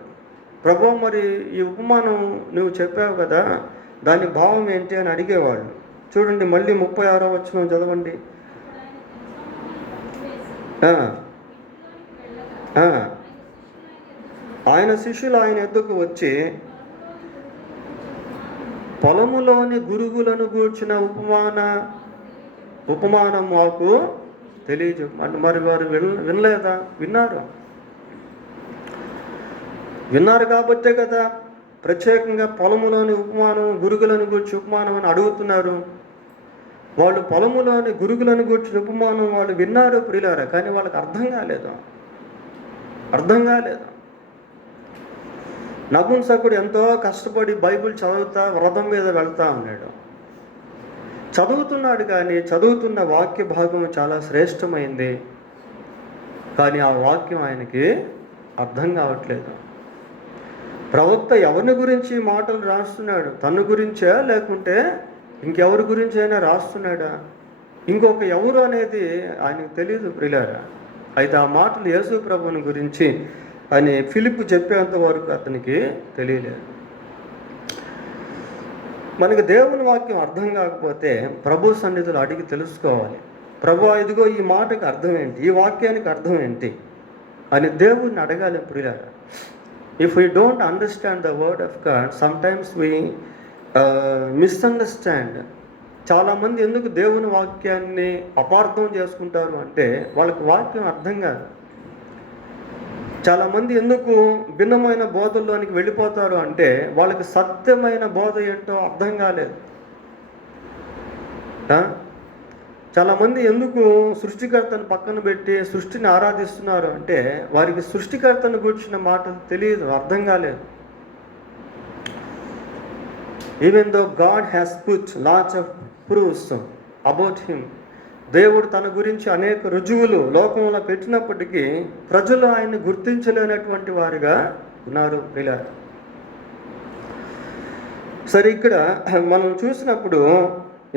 ప్రభు మరి ఈ ఉపమానం నువ్వు చెప్పావు కదా, దాని భావం ఏంటి అని అడిగేవాళ్ళు. చూడండి, మళ్ళీ 36వ వచనం చదవండి. ఆయన శిష్యులు ఆయన ఎద్దుకు వచ్చి పొలములోని గురుగులను గూర్చిన ఉపమానం మాకు తెలియజెప్పు అంటే, మరి వారు వినలేదా? విన్నారు కాబట్టే కదా ప్రత్యేకంగా పొలములోని ఉపమానం, గురుగులను గూర్చి ఉపమానం అని అడుగుతున్నారు. వాళ్ళు పొలములోని గురుగులను గూర్చిన ఉపమానం వాళ్ళు విన్నారు ప్రియులారా, కానీ వాళ్ళకి అర్థం కాలేదు. నపుంసకుడు ఎంతో కష్టపడి బైబిల్ చదువుతా వ్రతం మీద వెళ్తా ఉన్నాడు. చదువుతున్నాడు, కానీ చదువుతున్న వాక్య భాగం చాలా శ్రేష్టమైంది, కానీ ఆ వాక్యం ఆయనకి అర్థం కావట్లేదు. ప్రవక్త ఎవరిని గురించి మాటలు రాస్తున్నాడు? తన గురించా, లేకుంటే ఇంకెవరి గురించి అయినా రాస్తున్నాడా? ఇంకొక ఎవరు అనేది ఆయనకు తెలియదు ప్రియులారా. అయితే ఆ మాటలు యేసు ప్రభువుని గురించి అని ఫిలిప్పు చెప్పేంత వరకు అతనికి తెలియలేదు. మనకి దేవుని వాక్యం అర్థం కాకపోతే ప్రభు సన్నిధిలో అడిగి తెలుసుకోవాలి. ప్రభు, ఇదిగో ఈ మాటకి అర్థం ఏంటి, ఈ వాక్యానికి అర్థం ఏంటి అని దేవుణ్ణి అడగాలి ప్రియులారా. If we don't understand the word of God, sometimes we misunderstand. చాలామంది ఎందుకు దేవుని వాక్యాన్ని అపార్థం చేసుకుంటారు అంటే వాళ్ళకి వాక్యం అర్థం కాదు. చాలామంది ఎందుకు భిన్నమైన బోధల్లోనికి వెళ్ళిపోతారు అంటే వాళ్ళకి సత్యమైన బోధ ఏంటో అర్థం కాలేదు. చాలామంది ఎందుకు సృష్టికర్తను పక్కన పెట్టి సృష్టిని ఆరాధిస్తున్నారు అంటే వారికి సృష్టికర్తను గురించిన మాటలు తెలియదు, అర్థం కాలేదు. Even though God has put lots of proofs about him, దేవుడు తన గురించి అనేక రుజువులు లోకంలో పెట్టినప్పటికీ ప్రజలు ఆయన్ని గుర్తించలేనటువంటి వారుగా ఉన్నారు ఇలా. సరే, ఇక్కడ మనం చూసినప్పుడు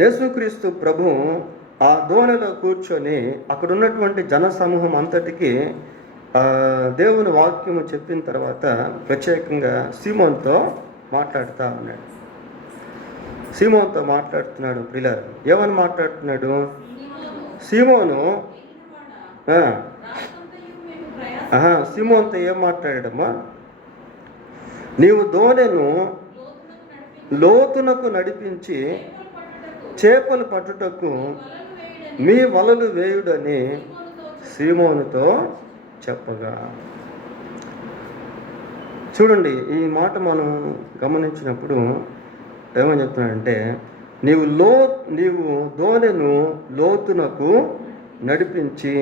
యేసుక్రీస్తు ప్రభు ఆ దోణిలో కూర్చొని అక్కడ ఉన్నటువంటి జన సమూహం అంతటికి దేవుని వాక్యము చెప్పిన తర్వాత ప్రత్యేకంగా సీమోన్తో మాట్లాడుతూ ఉన్నాడు. సీమోన్తో మాట్లాడుతున్నాడు ప్రియులారా. ఏమని మాట్లాడుతున్నాడు? సీమోను సీమోన్తో ఏం మాట్లాడాడమ్మా? నీవు దోణెను లోతునకు నడిపించి చేపలు పట్టుటకు మీ వలలు వేయుడని సీమోనుతో చెప్పగా. చూడండి, ఈ మాట మనం గమనించినప్పుడు ఏమని చెప్తున్నాడంటే, నీవు దోణెను లోతునకు నడిపించి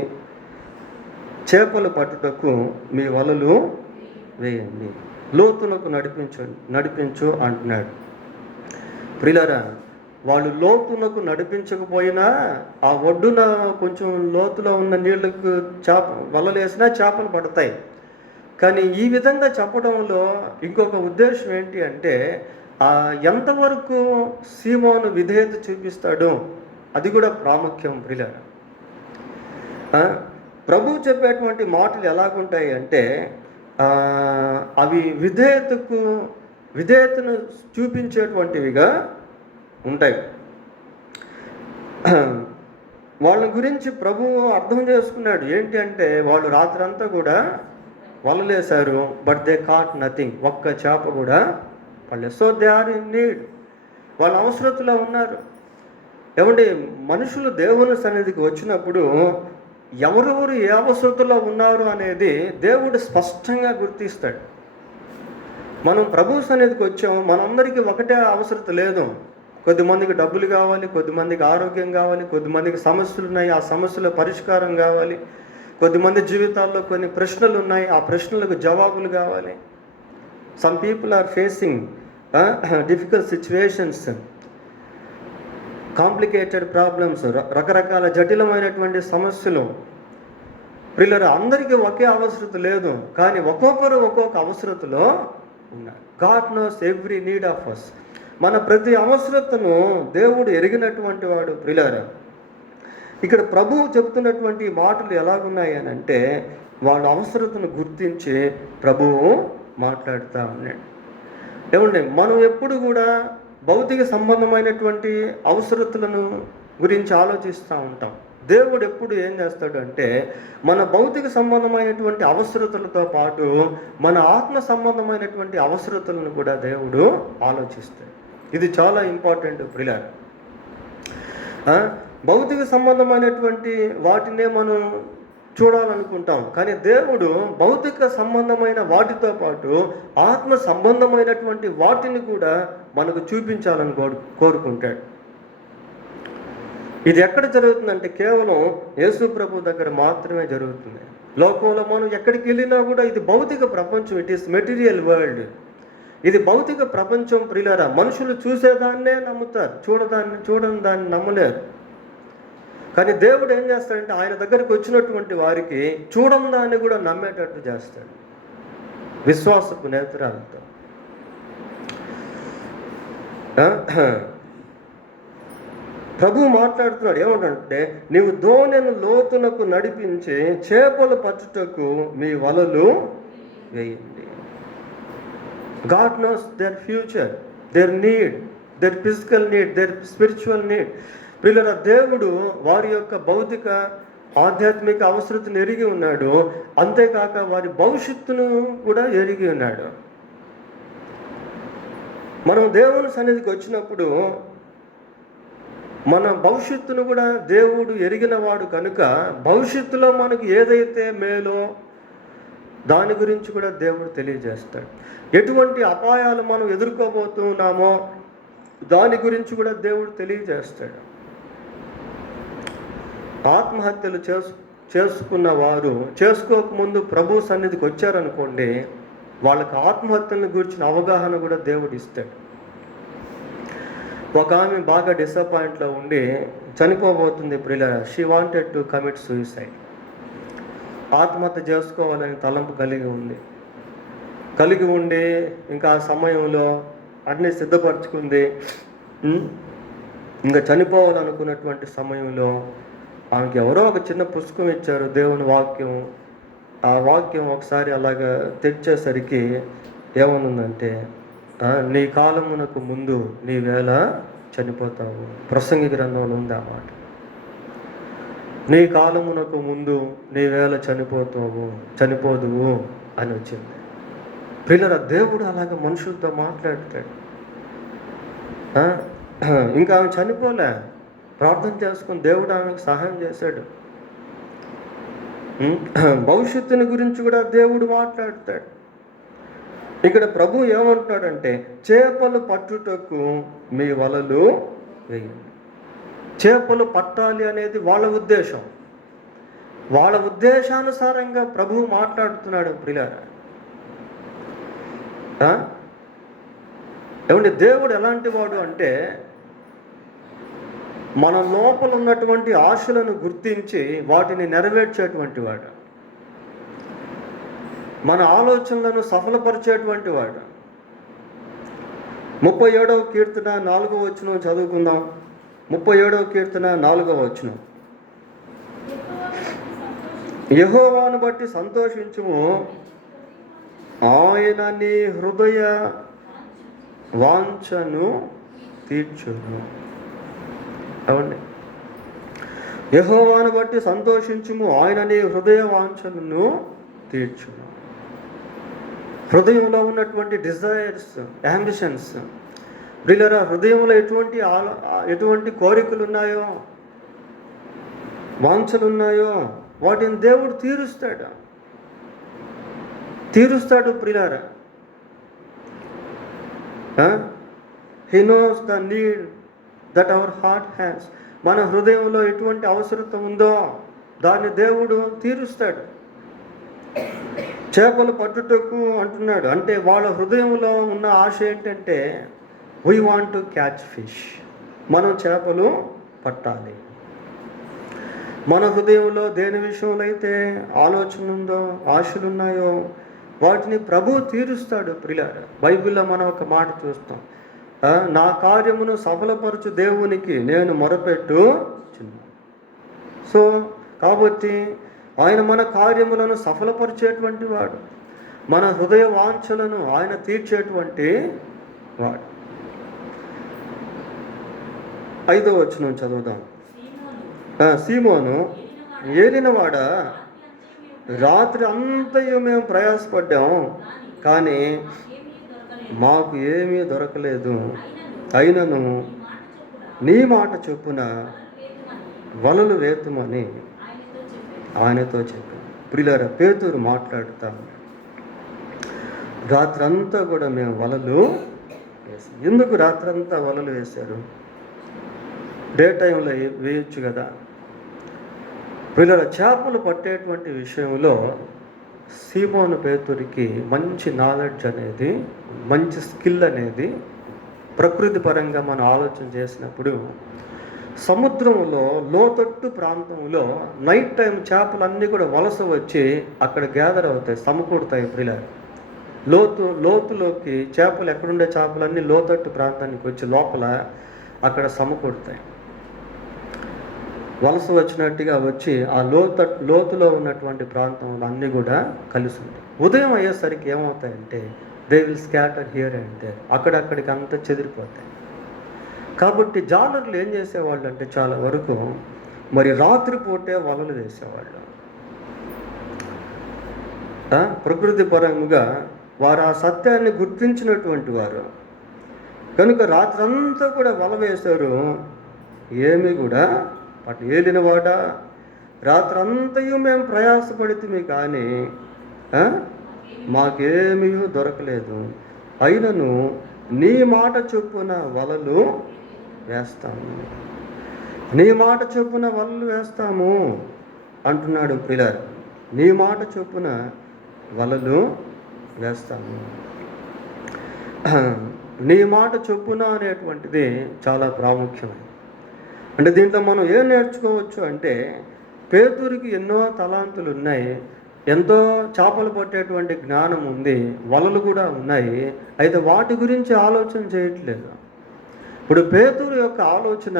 చేపలు పట్టుటకు మీ వలలు వేయండి. లోతునకు నడిపించు అంటున్నాడు. ప్రియులారా, వాళ్ళు లోతునకు నడిపించకపోయినా ఆ ఒడ్డున కొంచెం లోతులో ఉన్న నీళ్లకు వలలు వేసినా చేపలు పడతాయి. కానీ ఈ విధంగా చెప్పడంలో ఇంకొక ఉద్దేశం ఏంటి అంటే ఎంతవరకు సీమోను విధేయత చూపిస్తాడో అది కూడా ప్రాముఖ్యం ప్రియులారా. ప్రభువు చెప్పేటువంటి మాటలు ఎలాగుంటాయి అంటే అవి విధేయతను చూపించేటువంటివిగా ఉంటాయి. వాళ్ళ గురించి ప్రభువు అర్థం చేసుకున్నాడు. ఏంటి అంటే వాళ్ళు రాత్రంతా కూడా వలలేశారు, బట్ దే కాట్ నథింగ్, ఒక్క చేప కూడా పడలేదు. So they are in need, వాళ్ళ అవసరతలో ఉన్నారు. ఏమంటే మనుషులు దేవుని సన్నిధికి వచ్చినప్పుడు ఎవరెవరు ఏ అవసరతలో ఉన్నారు అనేది దేవుడు స్పష్టంగా గుర్తిస్తాడు. మనం ప్రభు సన్నిధికి వచ్చాము, మనందరికీ ఒకటే అవసరత లేదు. కొద్దిమందికి డబ్బులు కావాలి, కొద్దిమందికి ఆరోగ్యం కావాలి, కొద్దిమందికి సమస్యలు ఉన్నాయి, ఆ సమస్యల పరిష్కారం కావాలి. కొద్దిమంది జీవితాల్లో కొన్ని ప్రశ్నలు ఉన్నాయి, ఆ ప్రశ్నలకు జవాబులు కావాలి. Some people are facing difficult situations, complicated problems, రకరకాల జటిలమైనటువంటి సమస్యలు. పిల్లలు అందరికీ ఒకే అవసరత లేదు, కానీ ఒక్కొక్కరు ఒక్కొక్క అవసరతలో ఉన్నారు. God knows every need of us. మన ప్రతి అవసరతను దేవుడు ఎరిగినటువంటి వాడు ప్రియులారా. ఇక్కడ ప్రభువు చెబుతున్నటువంటి మాటలు ఎలాగున్నాయి అని అంటే వాళ్ళ అవసరతను గుర్తించి ప్రభువు మాట్లాడుతూ ఉన్నాడు. ఏమండి, మనం ఎప్పుడు కూడా భౌతిక సంబంధమైనటువంటి అవసరతలను గురించి ఆలోచిస్తూ ఉంటాం. దేవుడు ఎప్పుడు ఏం చేస్తాడు అంటే మన భౌతిక సంబంధమైనటువంటి అవసరతలతో పాటు మన ఆత్మ సంబంధమైనటువంటి అవసరతలను కూడా దేవుడు ఆలోచిస్తాడు. ఇది చాలా ఇంపార్టెంట్ ప్రియులారా. భౌతిక సంబంధమైనటువంటి వాటినే మనం చూడాలనుకుంటాం. కానీ దేవుడు భౌతిక సంబంధమైన వాటితో పాటు ఆత్మ సంబంధమైనటువంటి వాటిని కూడా మనకు చూపించాలని కోరుకుంటాడు. ఇది ఎక్కడ జరుగుతుందంటే కేవలం యేసు ప్రభు దగ్గర మాత్రమే జరుగుతుంది. లోకంలో మనం ఎక్కడికి వెళ్ళినా కూడా ఇది భౌతిక ప్రపంచం, ఇట్ ఈస్ మెటీరియల్ వరల్డ్. ఇది భౌతిక ప్రపంచం ప్రియులారా. మనుషులు చూసేదాన్నే నమ్ముతారు, చూడని దాన్ని నమ్మలేరు. కానీ దేవుడు ఏం చేస్తాడంటే ఆయన దగ్గరికి వచ్చినటువంటి వారికి చూడని దాన్ని కూడా నమ్మేటట్టు చేస్తాడు విశ్వాసపు నేత్రాలతో. ప్రభు మాట్లాడుతున్నాడు ఏమంటే, నీవు దోణెను లోతునకు నడిపించి చేపలు పట్టుటకు మీ వలలు వేయండి. God knows their future, their need, their physical need, their spiritual need. పిల్లల దేవుడు వారి యొక్క భౌతిక ఆధ్యాత్మిక అవసరతను ఎరిగి ఉన్నాడు. అంతేకాక వారి భవిష్యత్తును కూడా ఎరిగి ఉన్నాడు. మనం దేవుని సన్నిధికి వచ్చినప్పుడు మన భవిష్యత్తును కూడా దేవుడు ఎరిగిన వాడు కనుక భవిష్యత్తులో మనకు ఏదైతే మేలో దాని గురించి కూడా దేవుడు తెలియజేస్తాడు. ఎటువంటి అపాయాలు మనం ఎదుర్కోబోతున్నామో దాని గురించి కూడా దేవుడు తెలియజేస్తాడు. ఆత్మహత్యలు చేసుకున్న వారు చేసుకోకముందు ప్రభు సన్నిధికి వచ్చారనుకోండి, వాళ్ళకి ఆత్మహత్యలను గురించిన అవగాహన కూడా దేవుడు ఇస్తాడు. ఒక ఆమె బాగా డిసప్పాయింట్లో ఉండి చనిపోబోతుంది ప్రియుల. She wanted to commit suicide. ఆత్మహత్య చేసుకోవాలని తలంపు కలిగి ఉండి ఇంకా ఆ సమయంలో అన్నీ సిద్ధపరచుకుంది. ఇంకా చనిపోవాలనుకున్నటువంటి సమయంలో ఆమెకి ఎవరో ఒక చిన్న పుస్తకం ఇచ్చారు, దేవుని వాక్యం. ఆ వాక్యం ఒకసారి అలాగా తెచ్చేసరికి ఏమనుందంటే, నీ కాలమునకు ముందు నీ వేళ చనిపోతావు. ప్రసంగి గ్రంథంలో ఉంది ఆ మాట. నీ కాలమునకు ముందు నీ వేళ చనిపోదువు అని వచ్చింది. పిల్లల దేవుడు అలాగ మనుషులతో మాట్లాడతాడు. ఇంకా ఆమె చనిపోలే, ప్రార్థన చేసుకుని దేవుడు ఆమెకు సహాయం చేశాడు. భవిష్యత్తుని గురించి కూడా దేవుడు మాట్లాడతాడు. ఇక్కడ ప్రభు ఏమంటున్నాడంటే, చేపలు పట్టుటకు మీ వలలు వేయండి. చేపలు పట్టాలి అనేది వాళ్ళ ఉద్దేశం. వాళ్ళ ఉద్దేశానుసారంగా ప్రభు మాట్లాడుతున్నాడు ప్రియులారా. ఏమంటే దేవుడు ఎలాంటి వాడు అంటే, మన లోపల ఉన్నటువంటి ఆశలను గుర్తించి వాటిని నెరవేర్చేటువంటి వాడు, మన ఆలోచనలను సఫలపరిచేటువంటి వాడు. 37వ కీర్తన 4వ వచనం చదువుకుందాం. 37వ కీర్తన 4వ వచనం. యెహోవాను బట్టి సంతోషించుము, ఆయన నీ హృదయ వాంఛను తీర్చును. అవునండి, యెహోవాను బట్టి సంతోషించుము, ఆయన నీ హృదయ వాంఛలను తీర్చును. హృదయంలో ఉన్నటువంటి డిజైర్స్, యాంబిషన్స్, ప్రియులారా, హృదయంలో ఎటువంటి కోరికలు ఉన్నాయో, వాంఛలు ఉన్నాయో వాటిని దేవుడు తీరుస్తాడు ప్రియులారా. He knows the need that our heart has. మన హృదయంలో ఎటువంటి అవసరత ఉందో దాన్ని దేవుడు తీరుస్తాడు. చేపలు పట్టుటకు అంటున్నాడు అంటే వాళ్ళ హృదయంలో ఉన్న ఆశ ఏంటంటే, we want to catch fish. మనం చేపలు పట్టాలి. మన హృదయంలో దేని విషయంలో అయితే ఆలోచన ఉందో, ఆశలు ఉన్నాయో వాటిని ప్రభు తీరుస్తాడు ప్రియులారా. బైబిల్లో మనం ఒక మాట చూస్తాం, నా కార్యమును సఫలపరచు దేవునికి నేను మొరపెట్టుచున్నాను. సో కాబట్టి ఆయన మన కార్యములను సఫలపరిచేటువంటి వాడు, మన హృదయ వాంఛలను ఆయన తీర్చేటువంటి వాడు. 5వ వచనం చదువుదాం. సీమోను, ఏలినవాడా, రాత్రి అంతయు మేము ప్రయాసపడ్డాం, కానీ మాకు ఏమీ దొరకలేదు. అయినను నీ మాట చొప్పున వలలు వేతుమని ఆయనతో చెప్పాను. ప్రియులారా, పేతురు మాట్లాడుతాను, రాత్రంతా కూడా మేము వలలు వేసాం. ఎందుకు రాత్రంతా వలలు వేశారు? డే టైంలో వేయొచ్చు కదా. ప్రియులారా, చేపలు పట్టేటువంటి విషయంలో సీమోను పేతురికి మంచి నాలెడ్జ్ అనేది, మంచి స్కిల్ అనేది ప్రకృతి పరంగా మనం ఆలోచన చేసినప్పుడు, సముద్రంలో లోతట్టు ప్రాంతంలో నైట్ టైం చేపలన్నీ కూడా వలస వచ్చి అక్కడ గ్యాదర్ అవుతాయి, సమకూడతాయి. ప్రియులారా, లోతులోకి చేపలు, ఎక్కడుండే చేపలన్నీ లోతట్టు ప్రాంతానికి వచ్చి లోపల అక్కడ సమకూడతాయి. వలస వచ్చినట్టుగా వచ్చి ఆ లోతులో ఉన్నటువంటి ప్రాంతంలో అన్నీ కూడా కలిసి ఉంటాయి. ఉదయం అయ్యేసరికి ఏమవుతాయంటే they will scatter here and there, అక్కడక్కడికి అంతా చెదిరిపోతాయి. కాబట్టి జాలర్లు ఏం చేసేవాళ్ళు అంటే చాలా వరకు మరి రాత్రిపూటే వలలు వేసేవాళ్ళు. ప్రకృతి పరంగా వారు ఆ సత్యాన్ని గుర్తించినటువంటి వారు కనుక రాత్రంతా కూడా వల వేశారు. ఏమి కూడా పట్టు ఏలినవాడా, రాత్రంతయు మేము ప్రయాసపడితే కానీ మాకేమీ దొరకలేదు, అయినను నీ మాట చొప్పున వలలు వేస్తాము, నీ మాట చొప్పున వలలు వేస్తాము అంటున్నాడు. ప్రియులారా, నీ మాట చొప్పున వలలు వేస్తాము. నీ మాట చొప్పున అనేటువంటిది చాలా ప్రాముఖ్యమైనది. అంటే దీంట్లో మనం ఏం నేర్చుకోవచ్చు అంటే, పేతురికి ఎన్నో తలాంతులు ఉన్నాయి, ఎంతో చేపలు పట్టేటువంటి జ్ఞానం ఉంది, వలలు కూడా ఉన్నాయి, అయితే వాటి గురించి ఆలోచన చేయట్లేదు. ఇప్పుడు పేతురు యొక్క ఆలోచన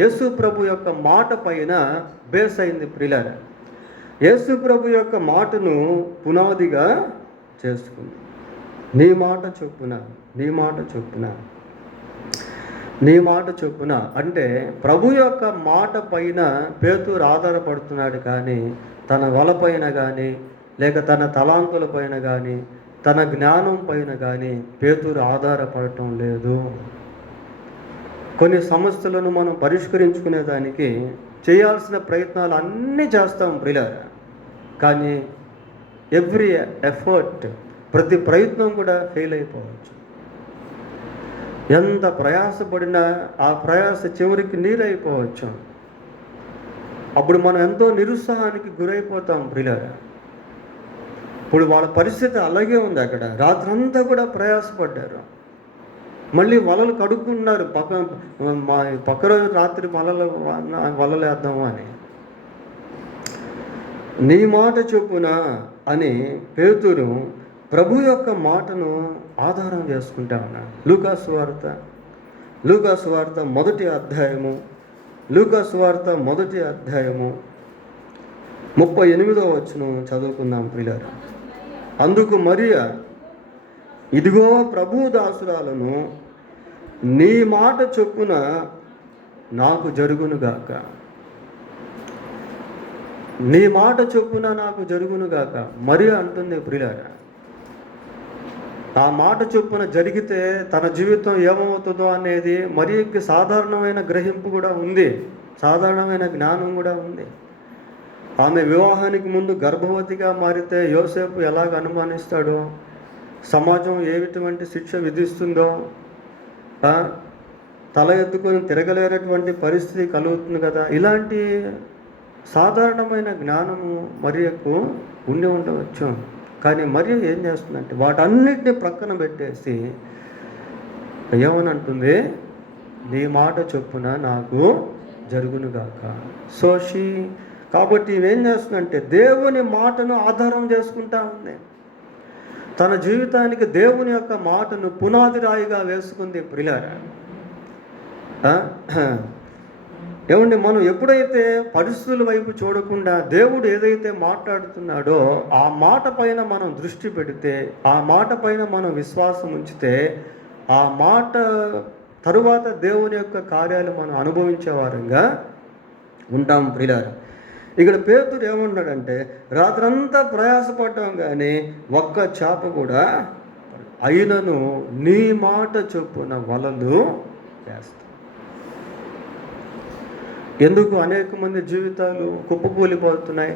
యేసు ప్రభు యొక్క మాట పైన బేస్ అయింది. ప్రియులారా, యేసు ప్రభు యొక్క మాటను పునాదిగా చేసుకుంది. నీ మాట చొప్పున, నీ మాట చొప్పున, నీ మాట చొప్పున అంటే ప్రభు యొక్క మాట పైన పేతురు ఆధారపడుతున్నాడు, కానీ తన వల పైన కానీ, లేక తన తలాంతుల పైన కానీ, తన జ్ఞానం పైన కానీ పేతురు ఆధారపడటం లేదు. కొన్ని సమస్యలను మనం పరిష్కరించుకునేదానికి చేయాల్సిన ప్రయత్నాలు అన్నీ చేస్తాం ప్రియులారా, కానీ ఎవ్రీ ఎఫర్ట్, ప్రతి ప్రయత్నం కూడా ఫెయిల్ అయిపోవచ్చు. ఎంత ప్రయాసపడినా ఆ ప్రయాస చివరికి నీరైపోవచ్చు. అప్పుడు మనం ఎంతో నిరుత్సాహానికి గురైపోతాం ప్రియులారా. ఇప్పుడు వాళ్ళ పరిస్థితి అలాగే ఉంది. అక్కడ రాత్రంతా కూడా ప్రయాసపడ్డారు, మళ్ళీ వలలు కడుక్కున్నారు. పక్క రోజు రాత్రి వలలు వేద్దాము అని. నీ మాట చొప్పున అని పేతురు ప్రభు యొక్క మాటను ఆధారం చేసుకుంటా ఉన్నాడు. లూకాసు వార్త మొదటి అధ్యాయము 38వ వచనం చదువుకుందాం ప్రియులారా. అందుకు మరియా, ఇదిగో ప్రభు దాసురాలను, నీ మాట చొప్పున నాకు జరుగునుగాక, నీ మాట చొప్పున నాకు జరుగునుగాక. మరియా అంటుంది ప్రియులారా, ఆ మాట చొప్పున జరిగితే తన జీవితం ఏమవుతుందో అనేది మరియకి సాధారణమైన గ్రహింపు కూడా ఉంది, సాధారణమైన జ్ఞానం కూడా ఉంది. ఆమె వివాహానికి ముందు గర్భవతిగా మారితే యోసేపు ఎలాగ అనుమానిస్తాడో, సమాజం ఏటువంటి శిక్ష విధిస్తుందో, తల ఎత్తుకొని తిరగలేనటువంటి పరిస్థితి కలుగుతుంది కదా. ఇలాంటి సాధారణమైన జ్ఞానము మరియకు ఉండి ఉండవచ్చు. కానీ మరియ ఏం చేస్తుందంటే వాటన్నిటిని ప్రక్కన పెట్టేసి ఏమని అంటుంది, నీ మాట చొప్పున నాకు జరుగునుగాక. కాబట్టి ఇవేం చేస్తుందంటే దేవుని మాటను ఆధారం చేసుకుంటా ఉంది. తన జీవితానికి దేవుని యొక్క మాటను పునాది రాయిగా వేసుకుంది ప్రియులారా. ఏమండి, మనం ఎప్పుడైతే పరిస్థితుల వైపు చూడకుండా దేవుడు ఏదైతే మాట్లాడుతున్నాడో ఆ మాట పైన మనం దృష్టి పెడితే, ఆ మాట పైన మనం విశ్వాసం ఉంచితే, ఆ మాట తరువాత దేవుని యొక్క కార్యాలు మనం అనుభవించే వారంగా ఉంటాం ప్రియులారా. ఇక్కడ పేతురు ఏమన్నాడంటే, రాత్రంతా ప్రయాసపడ్డాం కానీ ఒక్క చేప కూడా, అయినను నీ మాట చొప్పున వలలు వేస్తాం. ఎందుకు అనేక మంది జీవితాలు కుప్పకూలిపోతున్నాయి?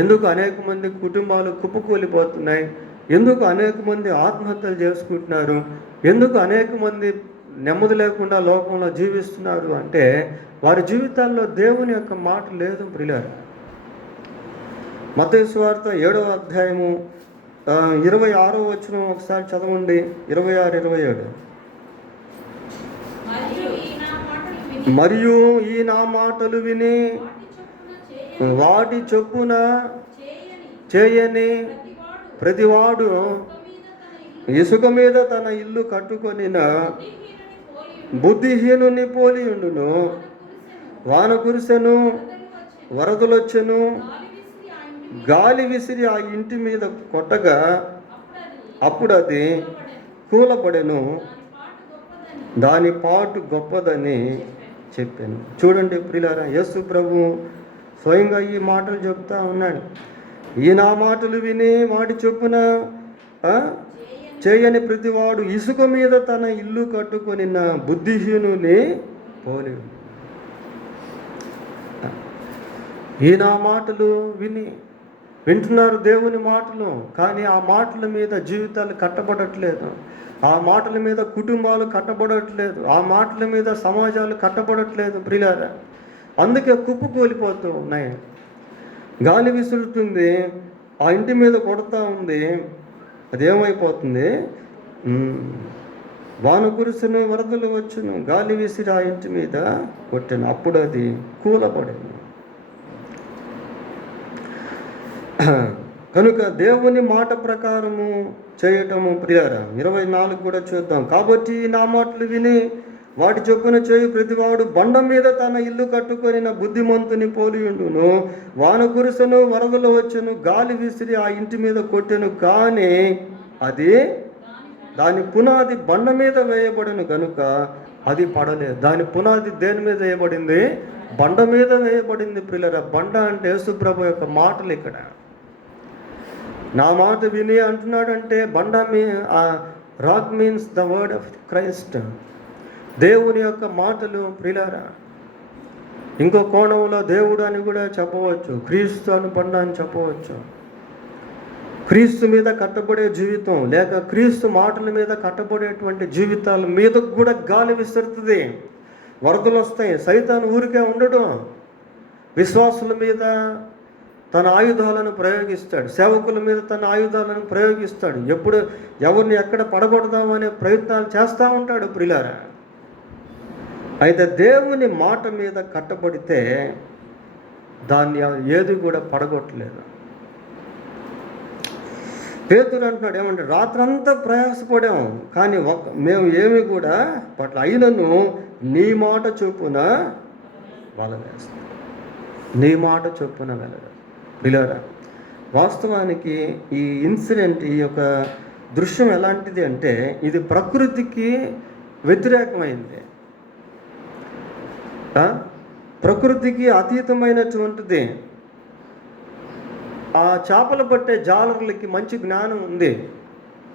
ఎందుకు అనేక మంది కుటుంబాలు కుప్పకూలిపోతున్నాయి? ఎందుకు అనేక మంది ఆత్మహత్యలు చేసుకుంటున్నారు? ఎందుకు అనేక మంది నెమ్మది లేకుండా లోకంలో జీవిస్తున్నారు అంటే వారి జీవితాల్లో దేవుని యొక్క మాట లేదు ప్రియులారా. మత్తయి సువార్త 7వ అధ్యాయము 26వ వచనం ఒకసారి చదవండి. 26, 27. మరియు ఈ నా మాటలు విని వాటి చొప్పున చేయని ప్రతివాడు ఇసుక మీద తన ఇల్లు కట్టుకొనిన బుద్ధిహీనుని పోలియుండును. వాన కురిసెను, వరదలొచ్చెను, గాలి విసిరి ఆ ఇంటి మీద కొట్టగా అప్పుడు అది కూలపడెను, దాని పాటు గొప్పదని చెప్పాను. చూడండి ప్రియులారా, యేసు ప్రభు స్వయంగా ఈ మాటలు చెప్తా ఉన్నాడు. ఈ నా మాటలు విని వాటి చొప్పున చేయని ప్రతివాడు ఇసుక మీద తన ఇల్లు కట్టుకొని బుద్ధిహీనుని పోలి. ఈ నా మాటలు వింటున్నారు దేవుని మాటలు, కానీ ఆ మాటల మీద జీవితాలు కట్టబడట్లేదు. ఆ మాటల మీద కుటుంబాలు కట్టబడట్లేదు. ఆ మాటల మీద సమాజాలు కట్టబడట్లేదు ప్రియులారా. అందుకే కుప్పకూలిపోతూ ఉన్నాయి. గాలి విసురుతుంది, ఆ ఇంటి మీద కొడతా ఉంది, అదేమైపోతుంది? వాన కురిసెను, వరదలు వచ్చును, గాలి విసిరి ఆ ఇంటి మీద కొట్టెను, అప్పుడు అది కూలపడేను. కనుక దేవుని మాట ప్రకారము చేయటము ప్రియారా. 24 కూడా చూద్దాం. కాబట్టి నా మాటలు విని వాటి చొప్పున చేయు ప్రతివాడు బండ మీద తన ఇల్లు కట్టుకొని బుద్ధిమంతుని పోలియుండును. వాన కురిసెను, వరదలు వచ్చెను, గాలి విసిరి ఆ ఇంటి మీద కొట్టెను, కానీ అది దాని పునాది బండ మీద వేయబడను కనుక అది పడలేదు. దాని పునాది దేని మీద వేయబడింది? బండ మీద వేయబడింది ప్రియులారా. బండ అంటే యేసుప్రభు యొక్క మాటలు. ఇక్కడ నా మాట విని అంటున్నాడంటే బండ rock means the word of Christ, దేవుని యొక్క మాటలు ప్రియులారా. ఇంకో కోణంలో దేవుడు అని కూడా చెప్పవచ్చు, క్రీస్తు అని బండ అని చెప్పవచ్చు. క్రీస్తు మీద కట్టబడే జీవితం లేక క్రీస్తు మాటల మీద కట్టబడేటువంటి జీవితాల మీద కూడా గాలి విసురుతుంది, వరదలు వస్తాయి. సైతాను ఊరికే ఉండడు, విశ్వాసుల మీద తన ఆయుధాలను ప్రయోగిస్తాడు, సేవకుల మీద తన ఆయుధాలను ప్రయోగిస్తాడు. ఎప్పుడు ఎవరిని ఎక్కడ పడగొడదామనే ప్రయత్నాలు చేస్తూ ఉంటాడు ప్రియులారా. అయితే దేవుని మాట మీద కట్టబడితే దాన్ని ఏది కూడా పడగొట్టలేదు. పేతురు అంటున్నాడు, ఏమంటే రాత్రంతా ప్రయాసపడాము కానీ మేము ఏమి కూడా పట్ల అయినను నీ మాట చొప్పున వలవేస్తాం. నీ మాట చొప్పున వెళ్ళదు పిల్లరా. వాస్తవానికి ఈ ఇన్సిడెంట్, ఈ యొక్క దృశ్యం ఎలాంటిది అంటే ఇది ప్రకృతికి వ్యతిరేకమైంది, ప్రకృతికి అతీతమైనటువంటిది. ఆ చేపలు పట్టే జాలర్లకి మంచి జ్ఞానం ఉంది,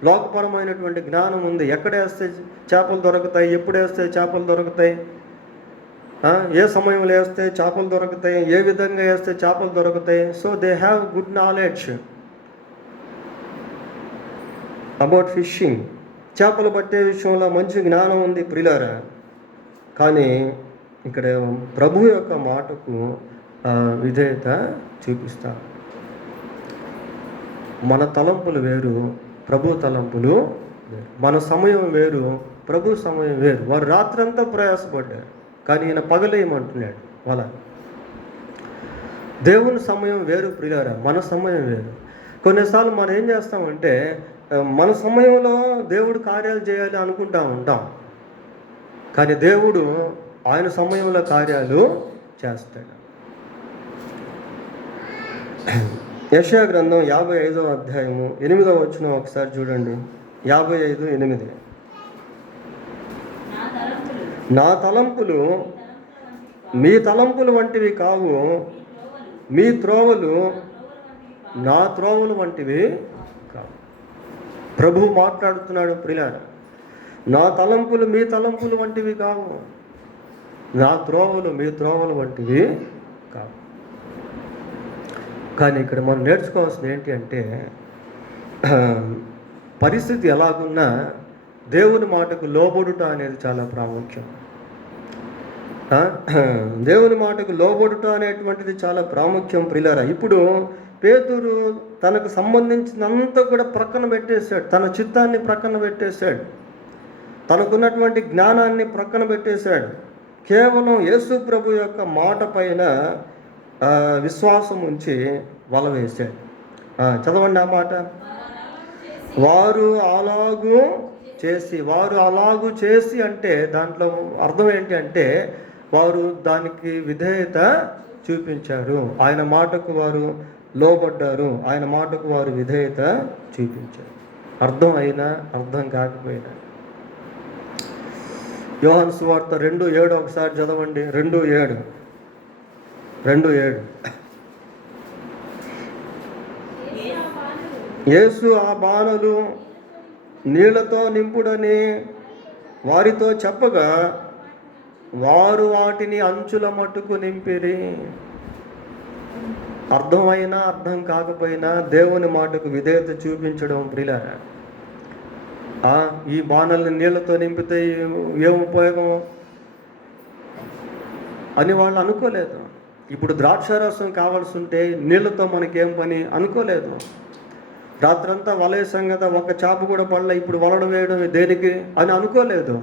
లోకపరమైనటువంటి జ్ఞానం ఉంది. ఎక్కడ వేస్తే చేపలు దొరుకుతాయి, ఎప్పుడు వేస్తే చేపలు దొరుకుతాయి, ఏ సమయంలో వేస్తే చేపలు దొరుకుతాయి, ఏ విధంగా వేస్తే చేపలు దొరుకుతాయి. So they have good knowledge about fishing. చేపలు పట్టే విషయంలో మంచి జ్ఞానం ఉంది ప్రియులారా. కానీ ఇక్కడ ప్రభు యొక్క మాటకు విధేయత చూపిస్తారు. మన తలంపులు వేరు, ప్రభు తలంపులు వేరు. మన సమయం వేరు, ప్రభు సమయం వేరు. వారు రాత్రంతా ప్రయాసపడ్డారు కానీ ఈయన పగలేయమంటున్నాడు వాళ్ళ. దేవుని సమయం వేరు ప్రియులారా, మన సమయం వేరు. కొన్నిసార్లు మనం ఏం చేస్తామంటే మన సమయంలో దేవుడు కార్యాలు చేయాలి అనుకుంటా ఉంటాం, కానీ దేవుడు ఆయన సమయంలో కార్యాలు చేస్తాడు. యెషయా గ్రంథం 55వ అధ్యాయము 8వ వచనం ఒకసారి చూడండి. 55:8. నా తలంపులు మీ తలంపులు వంటివి కావు, మీ త్రోవలు నా త్రోవలు వంటివి కావు. ప్రభువు మాట్లాడుతున్నాడు ప్రియులారా. నా తలంపులు మీ తలంపులు వంటివి కావు, నా త్రోవలు మీ త్రోవలు వంటివి కావు. కానీ ఇక్కడ మనం నేర్చుకోవాల్సింది ఏంటి అంటే, పరిస్థితి ఎలాగున్నా దేవుని మాటకు లోబడుట అనేది చాలా ప్రాముఖ్యం. దేవుని మాటకు లోబడుట అనేటువంటిది చాలా ప్రాముఖ్యం ప్రియులారా. ఇప్పుడు పేతురు తనకు సంబంధించినంత కూడా ప్రక్కన పెట్టేశాడు, తన చిత్తాన్ని ప్రక్కన పెట్టేశాడు, తనకున్నటువంటి జ్ఞానాన్ని ప్రక్కన పెట్టేశాడు. కేవలం యేసు ప్రభు యొక్క మాట పైన విశ్వాసం ఉంచి వల వేశాడు. చదవండి ఆ మాట. వారు అలాగూ చేసి అంటే దాంట్లో అర్థం ఏంటి అంటే, వారు దానికి విధేయత చూపించారు, ఆయన మాటకు వారు లోబడ్డారు, ఆయన మాటకు వారు విధేయత చూపించారు. అర్థం అయినా అర్థం కాకపోయినా. యోహాను సువార్త 2:7 ఒకసారి చదవండి. 2:7 యేసు ఆ బాణలు నీళ్లతో నింపుడని వారితో చెప్పగా వారు వాటిని అంచుల మట్టుకు నింపిరి. అర్థమైనా అర్థం కాకపోయినా దేవుని మాటకు విధేయత చూపించడం ప్రియులారా. ఈ బాణల్ని నీళ్లతో నింపితే ఏం ఉపయోగం అని వాళ్ళు అనుకోలేదు. ఇప్పుడు ద్రాక్షారసం కావాల్సి ఉంటే నీళ్లతో మనకేం పని అనుకోలేదు. రాత్రంతా వలేసాం కదా, ఒక చేప కూడా పడలే, ఇప్పుడు వలడు వేయడం దేనికి అని అనుకోలేదు.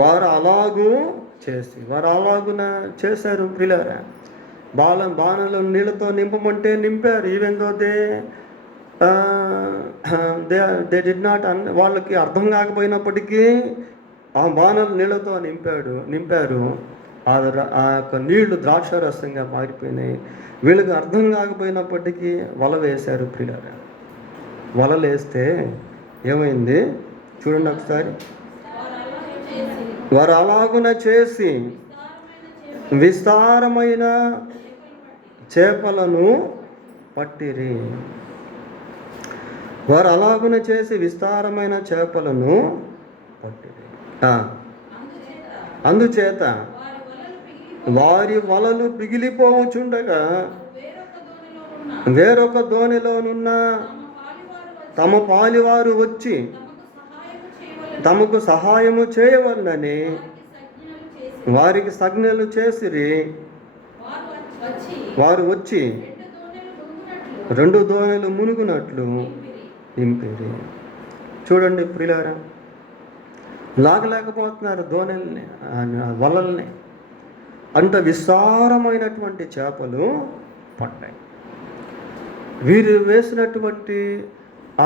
వారు అలాగున చేశారు ప్రియులారా. బాణలు నీళ్ళతో నింపమంటే నింపారు. Even though they did not వాళ్ళకి అర్థం కాకపోయినప్పటికీ ఆ బాణలు నీళ్ళతో నింపారు. ఆ యొక్క నీళ్లు ద్రాక్షారసంగా మారిపోయినాయి. వీళ్ళకి అర్థం కాకపోయినప్పటికీ వల వేశారు ప్రియులారా. వలలేస్తే ఏమైంది చూడండి ఒకసారి. వారు అలాగున చేసి విస్తారమైన చేపలను పట్టిరి. వారు అలాగున చేసి విస్తారమైన చేపలను పట్టిరి. అందుచేత వారి వలలు పిగిలిపోవచుండగా వేరొక దోణిలోనున్న తమ పాలివారు వచ్చి తమకు సహాయము చేయవలనని వారికి సంజ్ఞలు చేసిరి. వారు వచ్చి 2 దోణులు మునుగునట్లు నింపిరి. చూడండి ప్రియులారా, లాగలేకపోతున్నారు దోణుల్ని, వలల్ని. అంత విస్తారమైనటువంటి చేపలు పడ్డాయి. వీరు వేసినటువంటి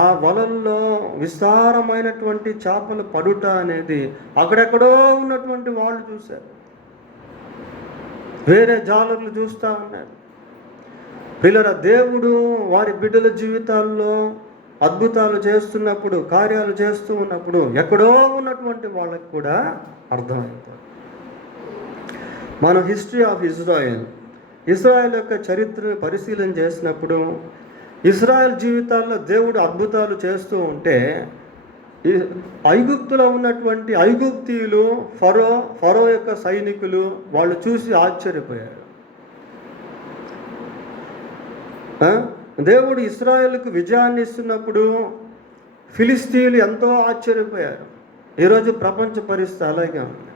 ఆ వలల్లో విస్తారమైనటువంటి చేపలు పడుట అనేది అక్కడెక్కడో ఉన్నటువంటి వాళ్ళు చూశారు, వేరే జాలర్లు చూస్తూ ఉన్నారు. పిల్లల దేవుడు వారి బిడ్డల జీవితాల్లో అద్భుతాలు చేస్తున్నప్పుడు, కార్యాలు చేస్తూ ఉన్నప్పుడు ఎక్కడో ఉన్నటువంటి వాళ్ళకి కూడా అర్థమైపోతుంది. మనం హిస్టరీ ఆఫ్ ఇజ్రాయెల్ యొక్క చరిత్రను పరిశీలన చేసినప్పుడు ఇజ్రాయెల్ జీవితాల్లో దేవుడు అద్భుతాలు చేస్తూ ఉంటే ఐగుప్తులో ఉన్నటువంటి ఐగుప్తీయులు, ఫరో యొక్క సైనికులు వాళ్ళు చూసి ఆశ్చర్యపోయారు. దేవుడు ఇశ్రాయేలుకు విజయాన్ని ఇస్తున్నప్పుడు ఫిలిస్తీయులు ఎంతో ఆశ్చర్యపోయారు. ఈరోజు ప్రపంచ పరిస్థితి అలాగే ఉంది.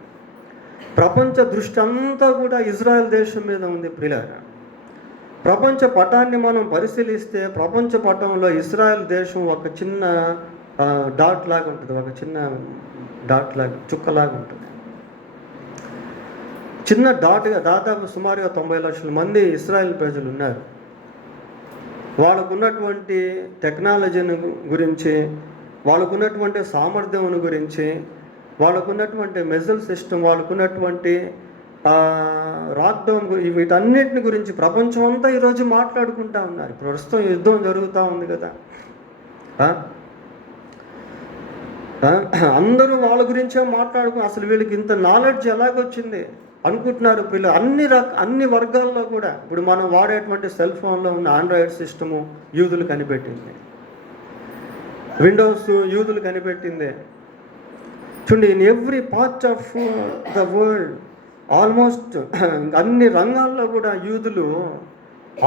ప్రపంచ దృష్టి అంతా కూడా ఇజ్రాయెల్ దేశం మీద ఉంది ప్రియులారా. ప్రపంచ పటాన్ని మనం పరిశీలిస్తే ప్రపంచ పటంలో ఇజ్రాయెల్ దేశం ఒక చిన్న డాట్ లాగా ఉంటుంది, ఒక చిన్న డాట్ లాగా, చుక్కలాగా ఉంటుంది. చిన్న డాట్గా దాదాపు సుమారుగా 90 లక్షల మంది ఇజ్రాయెల్ ప్రజలు ఉన్నారు. వాళ్ళకున్నటువంటి టెక్నాలజీని గురించి, వాళ్ళకున్నటువంటి సామర్థ్యం గురించి, వాళ్ళకున్నటువంటి మెజల్ సిస్టమ్, వాళ్ళకున్నటువంటి రాక్డౌన్, వీటన్నిటిని గురించి ప్రపంచం అంతా ఈరోజు మాట్లాడుకుంటూ ఉన్నారు. ప్రస్తుతం యుద్ధం జరుగుతూ ఉంది కదా, అందరూ వాళ్ళ గురించే అసలు వీళ్ళకి ఇంత నాలెడ్జ్ ఎలాగొచ్చింది అనుకుంటున్నారు పిల్లలు. అన్ని వర్గాల్లో కూడా ఇప్పుడు మనం వాడేటువంటి సెల్ ఫోన్లో ఉన్న ఆండ్రాయిడ్ సిస్టము యూదులు కనిపెట్టింది, విండోస్ యూదులు కనిపెట్టింది. చూడండి, in every part of the world almost అన్ని రంగాల్లో కూడా యూదులు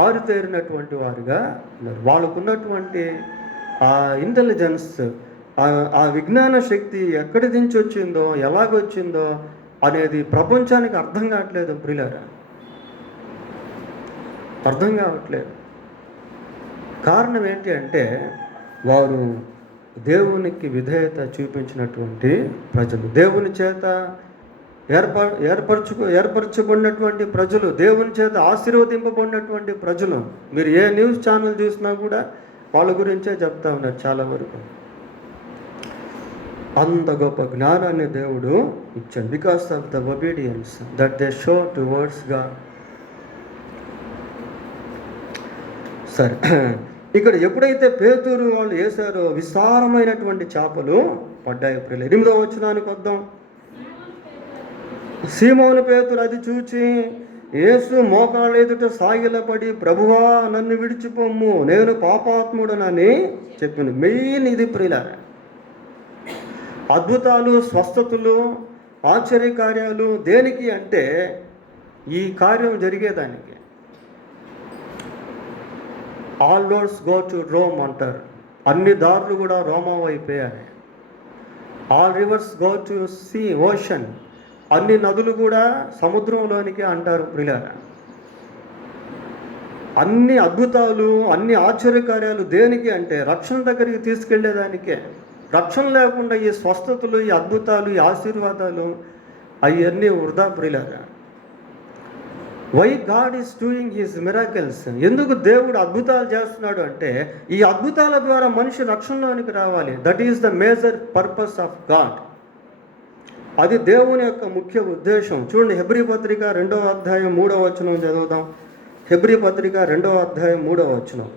ఆరితేరినటువంటి వారుగా ఉన్నారు. వాళ్ళకున్నటువంటి ఆ ఇంటెలిజెన్స్, ఆ విజ్ఞాన శక్తి ఎక్కడి నుంచి వచ్చిందో, ఎలాగొచ్చిందో అనేది ప్రపంచానికి అర్థం కావట్లేదు ప్రియులారా, అర్థం కావట్లేదు. కారణం ఏంటి అంటే వారు దేవునికి విధేయత చూపించినటువంటి ప్రజలు, దేవుని చేత ఏర్పరచబడినటువంటి ప్రజలు, దేవుని చేత ఆశీర్వదింపబడినటువంటి ప్రజలు. మీరు ఏ న్యూస్ ఛానల్ చూసినా కూడా వాళ్ళ గురించే చెప్తా ఉన్నారు చాలా వరకు. అంత గొప్ప జ్ఞానాన్ని దేవుడు ఇచ్చాడు, because of the obedience that they show towards God. సరే, ఇక్కడ ఎప్పుడైతే పేతురు వాళ్ళు వేశారో విస్తారమైనటువంటి చేపలు పడ్డాయి. 8వ వచనానికి వద్దాం. సీమోను పేతురు అది చూచి యేసు మోకాళ్ళ ఎదుట సాగిలపడి, ప్రభువా నన్ను విడిచిపోమ్ము, నేను పాపాత్ముడనని చెప్పింది. మెయిన్ ఇది ప్రియులారా, అద్భుతాలు, స్వస్థతలు, ఆశ్చర్యకార్యాలు దేనికి అంటే ఈ కార్యం జరిగేదానికి. All roads go to Rome అంటారు. అన్ని దారులు కూడా రోమా అయిపోయాయి. All rivers go to sea, ocean. అన్ని నదులు కూడా సముద్రంలోనికి అంటారు ప్రియులారా. అన్ని అద్భుతాలు, అన్ని ఆశ్చర్యకార్యాలు దేనికి అంటే రక్షణ దగ్గరికి తీసుకెళ్లేదానికే. రక్షణ లేకుండా ఈ స్వస్థతలు, ఈ అద్భుతాలు, ఈ ఆశీర్వాదాలు అవన్నీ వృధా ప్రియులారా. Why God is doing his miracles? ఎందుకు దేవుడు అద్భుతాలు చేస్తున్నాడు అంటే ఈ అద్భుతాల ద్వారా మనిషి రక్షణలోనికి రావాలి. That is the major purpose of God. అది దేవుని యొక్క ముఖ్య ఉద్దేశం. చూడండి, హెబ్రీ పత్రిక 2వ అధ్యాయం 3వ వచనం చదువుదాం. హెబ్రీ పత్రిక 2వ అధ్యాయం 3వ వచనం.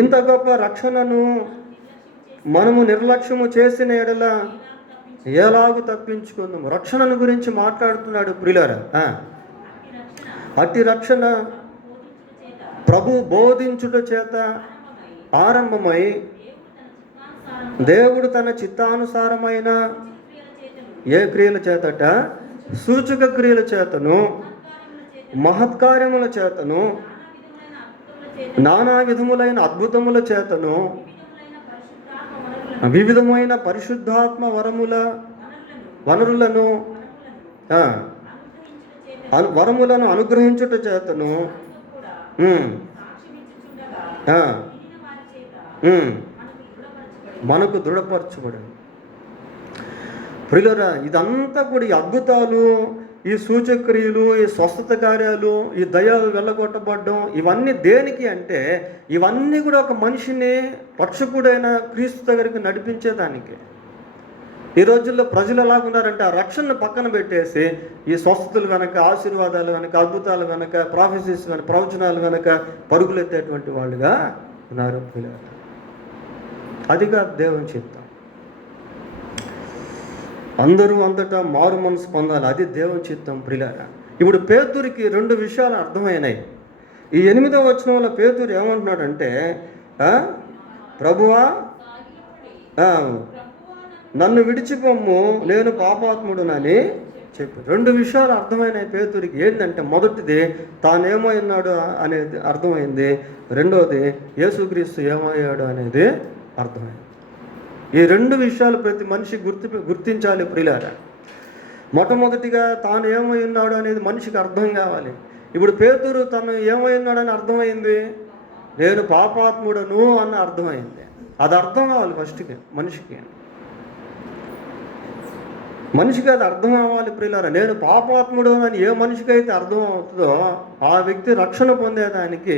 ఇంత గొప్ప రక్షణను మనము నిర్లక్ష్యము చేసిన ఎడల ఎలాగూ తప్పించుకుందాము. రక్షణను గురించి మాట్లాడుతున్నాడు ప్రియులారా. అట్టి రక్షణ ప్రభు బోధించుట చేత ఆరంభమై దేవుడు తన చిత్తానుసారమైన ఏ క్రియల చేతట? సూచక క్రియల చేతను, మహత్కార్యముల చేతను, నానా విధములైన అద్భుతముల చేతను, వివిధమైన పరిశుద్ధాత్మ వరములను అనుగ్రహించుట చేతను మనకు దృఢపరచబడింది. ప్రియులారా, ఇదంతా కూడా ఈ అద్భుతాలు, ఈ సూచక్రియలు, ఈ స్వస్థత కార్యాలు, ఈ దయాలు వెళ్ళగొట్టబడడం, ఇవన్నీ దేనికి అంటే ఇవన్నీ కూడా ఒక మనిషిని రక్షకుడైన క్రీస్తు దగ్గరికి నడిపించేదానికి. ఈ రోజుల్లో ప్రజలు ఎలాగున్నారంటే ఆ రక్షణను పక్కన పెట్టేసి ఈ స్వస్థతలు వెనక, ఆశీర్వాదాలు వెనక, అద్భుతాలు వెనక, ప్రాఫెసీస్ వెనక, ప్రవచనాలు వెనక పరుగులెత్తేటువంటి వాళ్ళుగా ఉన్నారు ప్రియులారా. అదిగా దేవుని చిత్తం. అందరూ అంతటా మారు మనసు పొందాలి, అది దేవుని చిత్తం ప్రియులారా. ఇప్పుడు పేతురికి 2 విషయాలు అర్థమైనాయి. ఈ 8వ వచనంలో పేతురు ఏమంటున్నాడంటే, ప్రభువా నన్ను విడిచిపోమ్ము, నేను పాపాత్ముడునని చెప్పి 2 విషయాలు అర్థమైనాయి పేతురికి. ఏంటంటే మొదటిది తానేమో ఉన్నాడు అనేది అర్థమైంది, రెండోది యేసుక్రీస్తు ఏమయ్యాడు అనేది అర్థమైంది. ఈ 2 విషయాలు ప్రతి మనిషి గుర్తించాలి ప్రియులారా. మొట్టమొదటిగా తాను ఏమై ఉన్నాడు అనేది మనిషికి అర్థం కావాలి. ఇప్పుడు పేతురు తను ఏమై ఉన్నాడని అర్థమైంది, నేను పాపాత్ముడను అన్న అర్థమైంది. అది అర్థం కావాలి ఫస్ట్కి మనిషికి అది అర్థం అవ్వాలి ప్రియులారా. నేను పాపాత్ముడు అని ఏ మనిషికి అయితే అర్థం అవుతుందో ఆ వ్యక్తి రక్షణ పొందేదానికి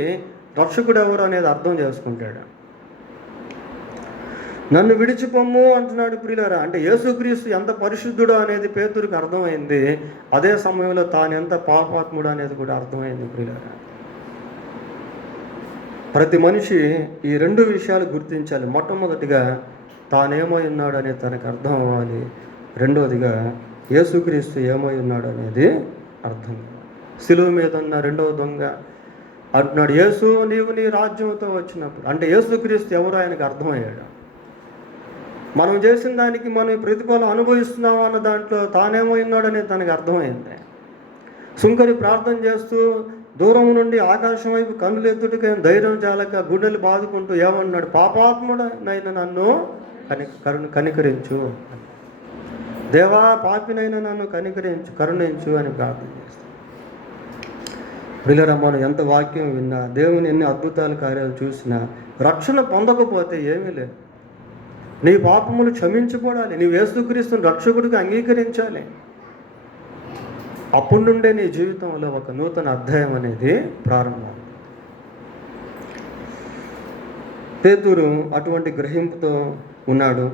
రక్షకుడు ఎవరు అనేది అర్థం చేసుకుంటాడు. నన్ను విడిచిపోమ్ము అంటున్నాడు ప్రియులారా. అంటే యేసుక్రీస్తు ఎంత పరిశుద్ధుడు అనేది పేతురికి అర్థమైంది. అదే సమయంలో తాను ఎంత పాపాత్ముడు అనేది కూడా అర్థమైంది ప్రియులారా. ప్రతి మనిషి ఈ 2 విషయాలు గుర్తించాలి. మొట్టమొదటిగా తానేమై ఉన్నాడు అనేది తనకు అర్థం అవ్వాలి. రెండోదిగా యేసుక్రీస్తు ఏమై ఉన్నాడు అనేది అర్థం. శిలువ మీద ఉన్న 2వ దొంగ అంటున్నాడు, యేసు నీవు నీ రాజ్యంతో వచ్చినప్పుడు. అంటే యేసుక్రీస్తు ఎవరు ఆయనకు అర్థమయ్యాడు. మనం చేసిన దానికి మనం ప్రతిఫలం అనుభవిస్తున్నాం అన్న దాంట్లో తానేమో ఉన్నాడు అనేది తనకు అర్థమైంది. సుంకరి ప్రార్థన చేస్తూ దూరం నుండి ఆకాశం వైపు కన్నులు ఎత్తుటకే ధైర్యం చాలక గుండెలు బాదుకుంటూ ఏమన్నాడు, పాపాత్ముడనైనా నన్ను కనికరించు, దేవా పాపినైనా నన్ను కరుణించు అని ప్రార్థన చేస్తాం. ప్రియులారా, మనం ఎంత వాక్యం విన్నా, దేవుని ఎన్ని అద్భుతాల కార్యాలు చూసినా రక్షణ పొందకపోతే ఏమీ లేదు. నీ పాపములు క్షమించబడాలి, నీ యేసుక్రీస్తుని రక్షకుడిగా అంగీకరించాలి. అప్పటి నుండే నీ జీవితంలో ఒక నూతన అధ్యాయం అనేది ప్రారంభం. పేతురు అటువంటి గ్రహింపుతో ఉన్నాడు.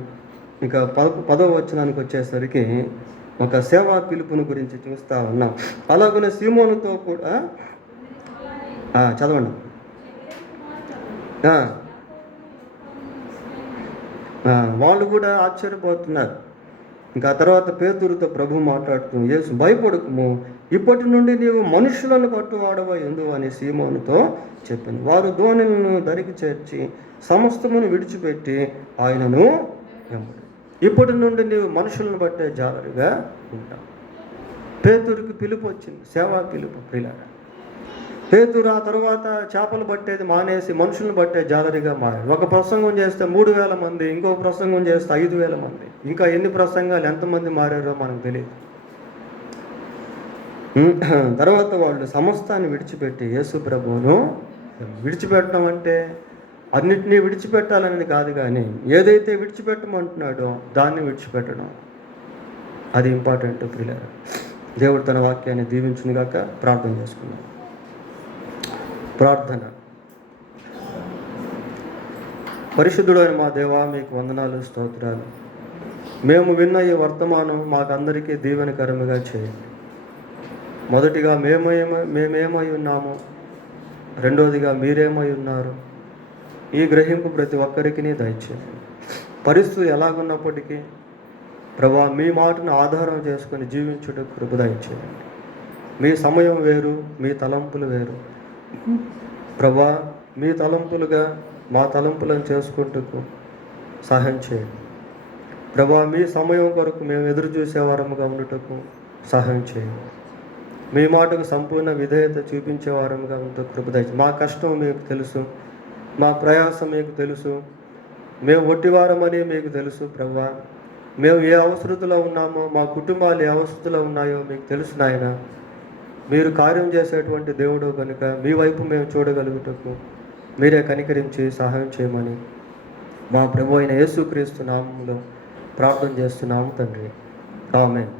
ఇంకా 10వ వచనానికి వచ్చేసరికి ఒక సేవా పిలుపుని గురించి చూస్తూ ఉన్నాం. అలాగనే సీమోనుతో కూడా చదవండి. వాళ్ళు కూడా ఆశ్చర్యపోతున్నారు. ఇంకా తర్వాత పేతురుతో ప్రభు మాట్లాడుతూ, యేసు భయపడకుము, ఇప్పటి నుండి నీవు మనుషులను పట్టువాడవై ఉండు అని సీమోనుతో చెప్పింది. వారు దోణిలను దరికి చేర్చి సమస్తమును విడిచిపెట్టి ఆయనను వెంబడి. ఇప్పటి నుండి నీవు మనుషులను బట్టే జాగ్రత్తగా ఉంటావు. పేతురుకి పిలుపు వచ్చింది, సేవా పిలుపు. ప్రియులారా, పేతురు ఆ తర్వాత చేపలు పట్టేది మానేసి మనుషులను బట్టే జాలరిగా మారాడు. ఒక ప్రసంగం చేస్తే 3000 మంది, ఇంకొక ప్రసంగం చేస్తే 5000 మంది, ఇంకా ఎన్ని ప్రసంగాలు ఎంతమంది మారారో మనకు తెలియదు. తర్వాత వాళ్ళు సమస్తాన్ని విడిచిపెట్టి యేసు ప్రభువును విడిచిపెట్టడం అంటే అన్నిటినీ విడిచిపెట్టాలనేది కాదు, కానీ ఏదైతే విడిచిపెట్టమంటున్నాడో దాన్ని విడిచిపెట్టడం, అది ఇంపార్టెంట్. ప్రియులారా, దేవుడు తన వాక్యాన్ని దీవించునుగాక. ప్రార్థన చేసుకున్నాం. ప్రార్థన. పరిశుద్ధుడైన మా దేవా, మీకు వందనాలు, స్తోత్రాలు. మేము విన్న ఈ వర్తమానం మాకందరికీ దీవెనకరముగా చేయండి. మొదటిగా మేమేమై ఉన్నాము, రెండోదిగా మీరేమై ఉన్నారు, ఈ గ్రహింపు ప్రతి ఒక్కరికి దయచేయండి. పరిస్థితులు ఎలాగున్నప్పటికీ ప్రభా, మీ మాటను ఆధారం చేసుకొని జీవించుటకు కృప దయచేయండి. మీ సమయం వేరు, మీ తలంపులు వేరు. ప్రభా, మీ తలంపులుగా మా తలంపులను చేసుకుంటూ సహాయం చేయండి. ప్రభా, మీ సమయం కొరకు మేము ఎదురు చూసేవారముగా ఉండుటకు సహాయం చేయండి. మీ మాటకు సంపూర్ణ విధేయత చూపించేవారముగా ఉంటూ కృప దయచేయండి. మా కష్టం మీకు తెలుసు, మా ప్రయాసం మీకు తెలుసు, మేము ఒట్టివారమని మీకు తెలుసు. ప్రభా, మేము ఏ అవసరతలో ఉన్నామో, మా కుటుంబాలు ఏ అవసరతలో ఉన్నాయో మీకు తెలుసు నాయన. మీరు కార్యం చేసేటువంటి దేవుడు కనుక మీ వైపు మేము చూడగలుగుటకు మీరే కనికరించి సహాయం చేయమని మా ప్రభు అయిన యేసుక్రీస్తు నామములో ప్రార్థన చేస్తున్నాము తండ్రి. ఆమేన్.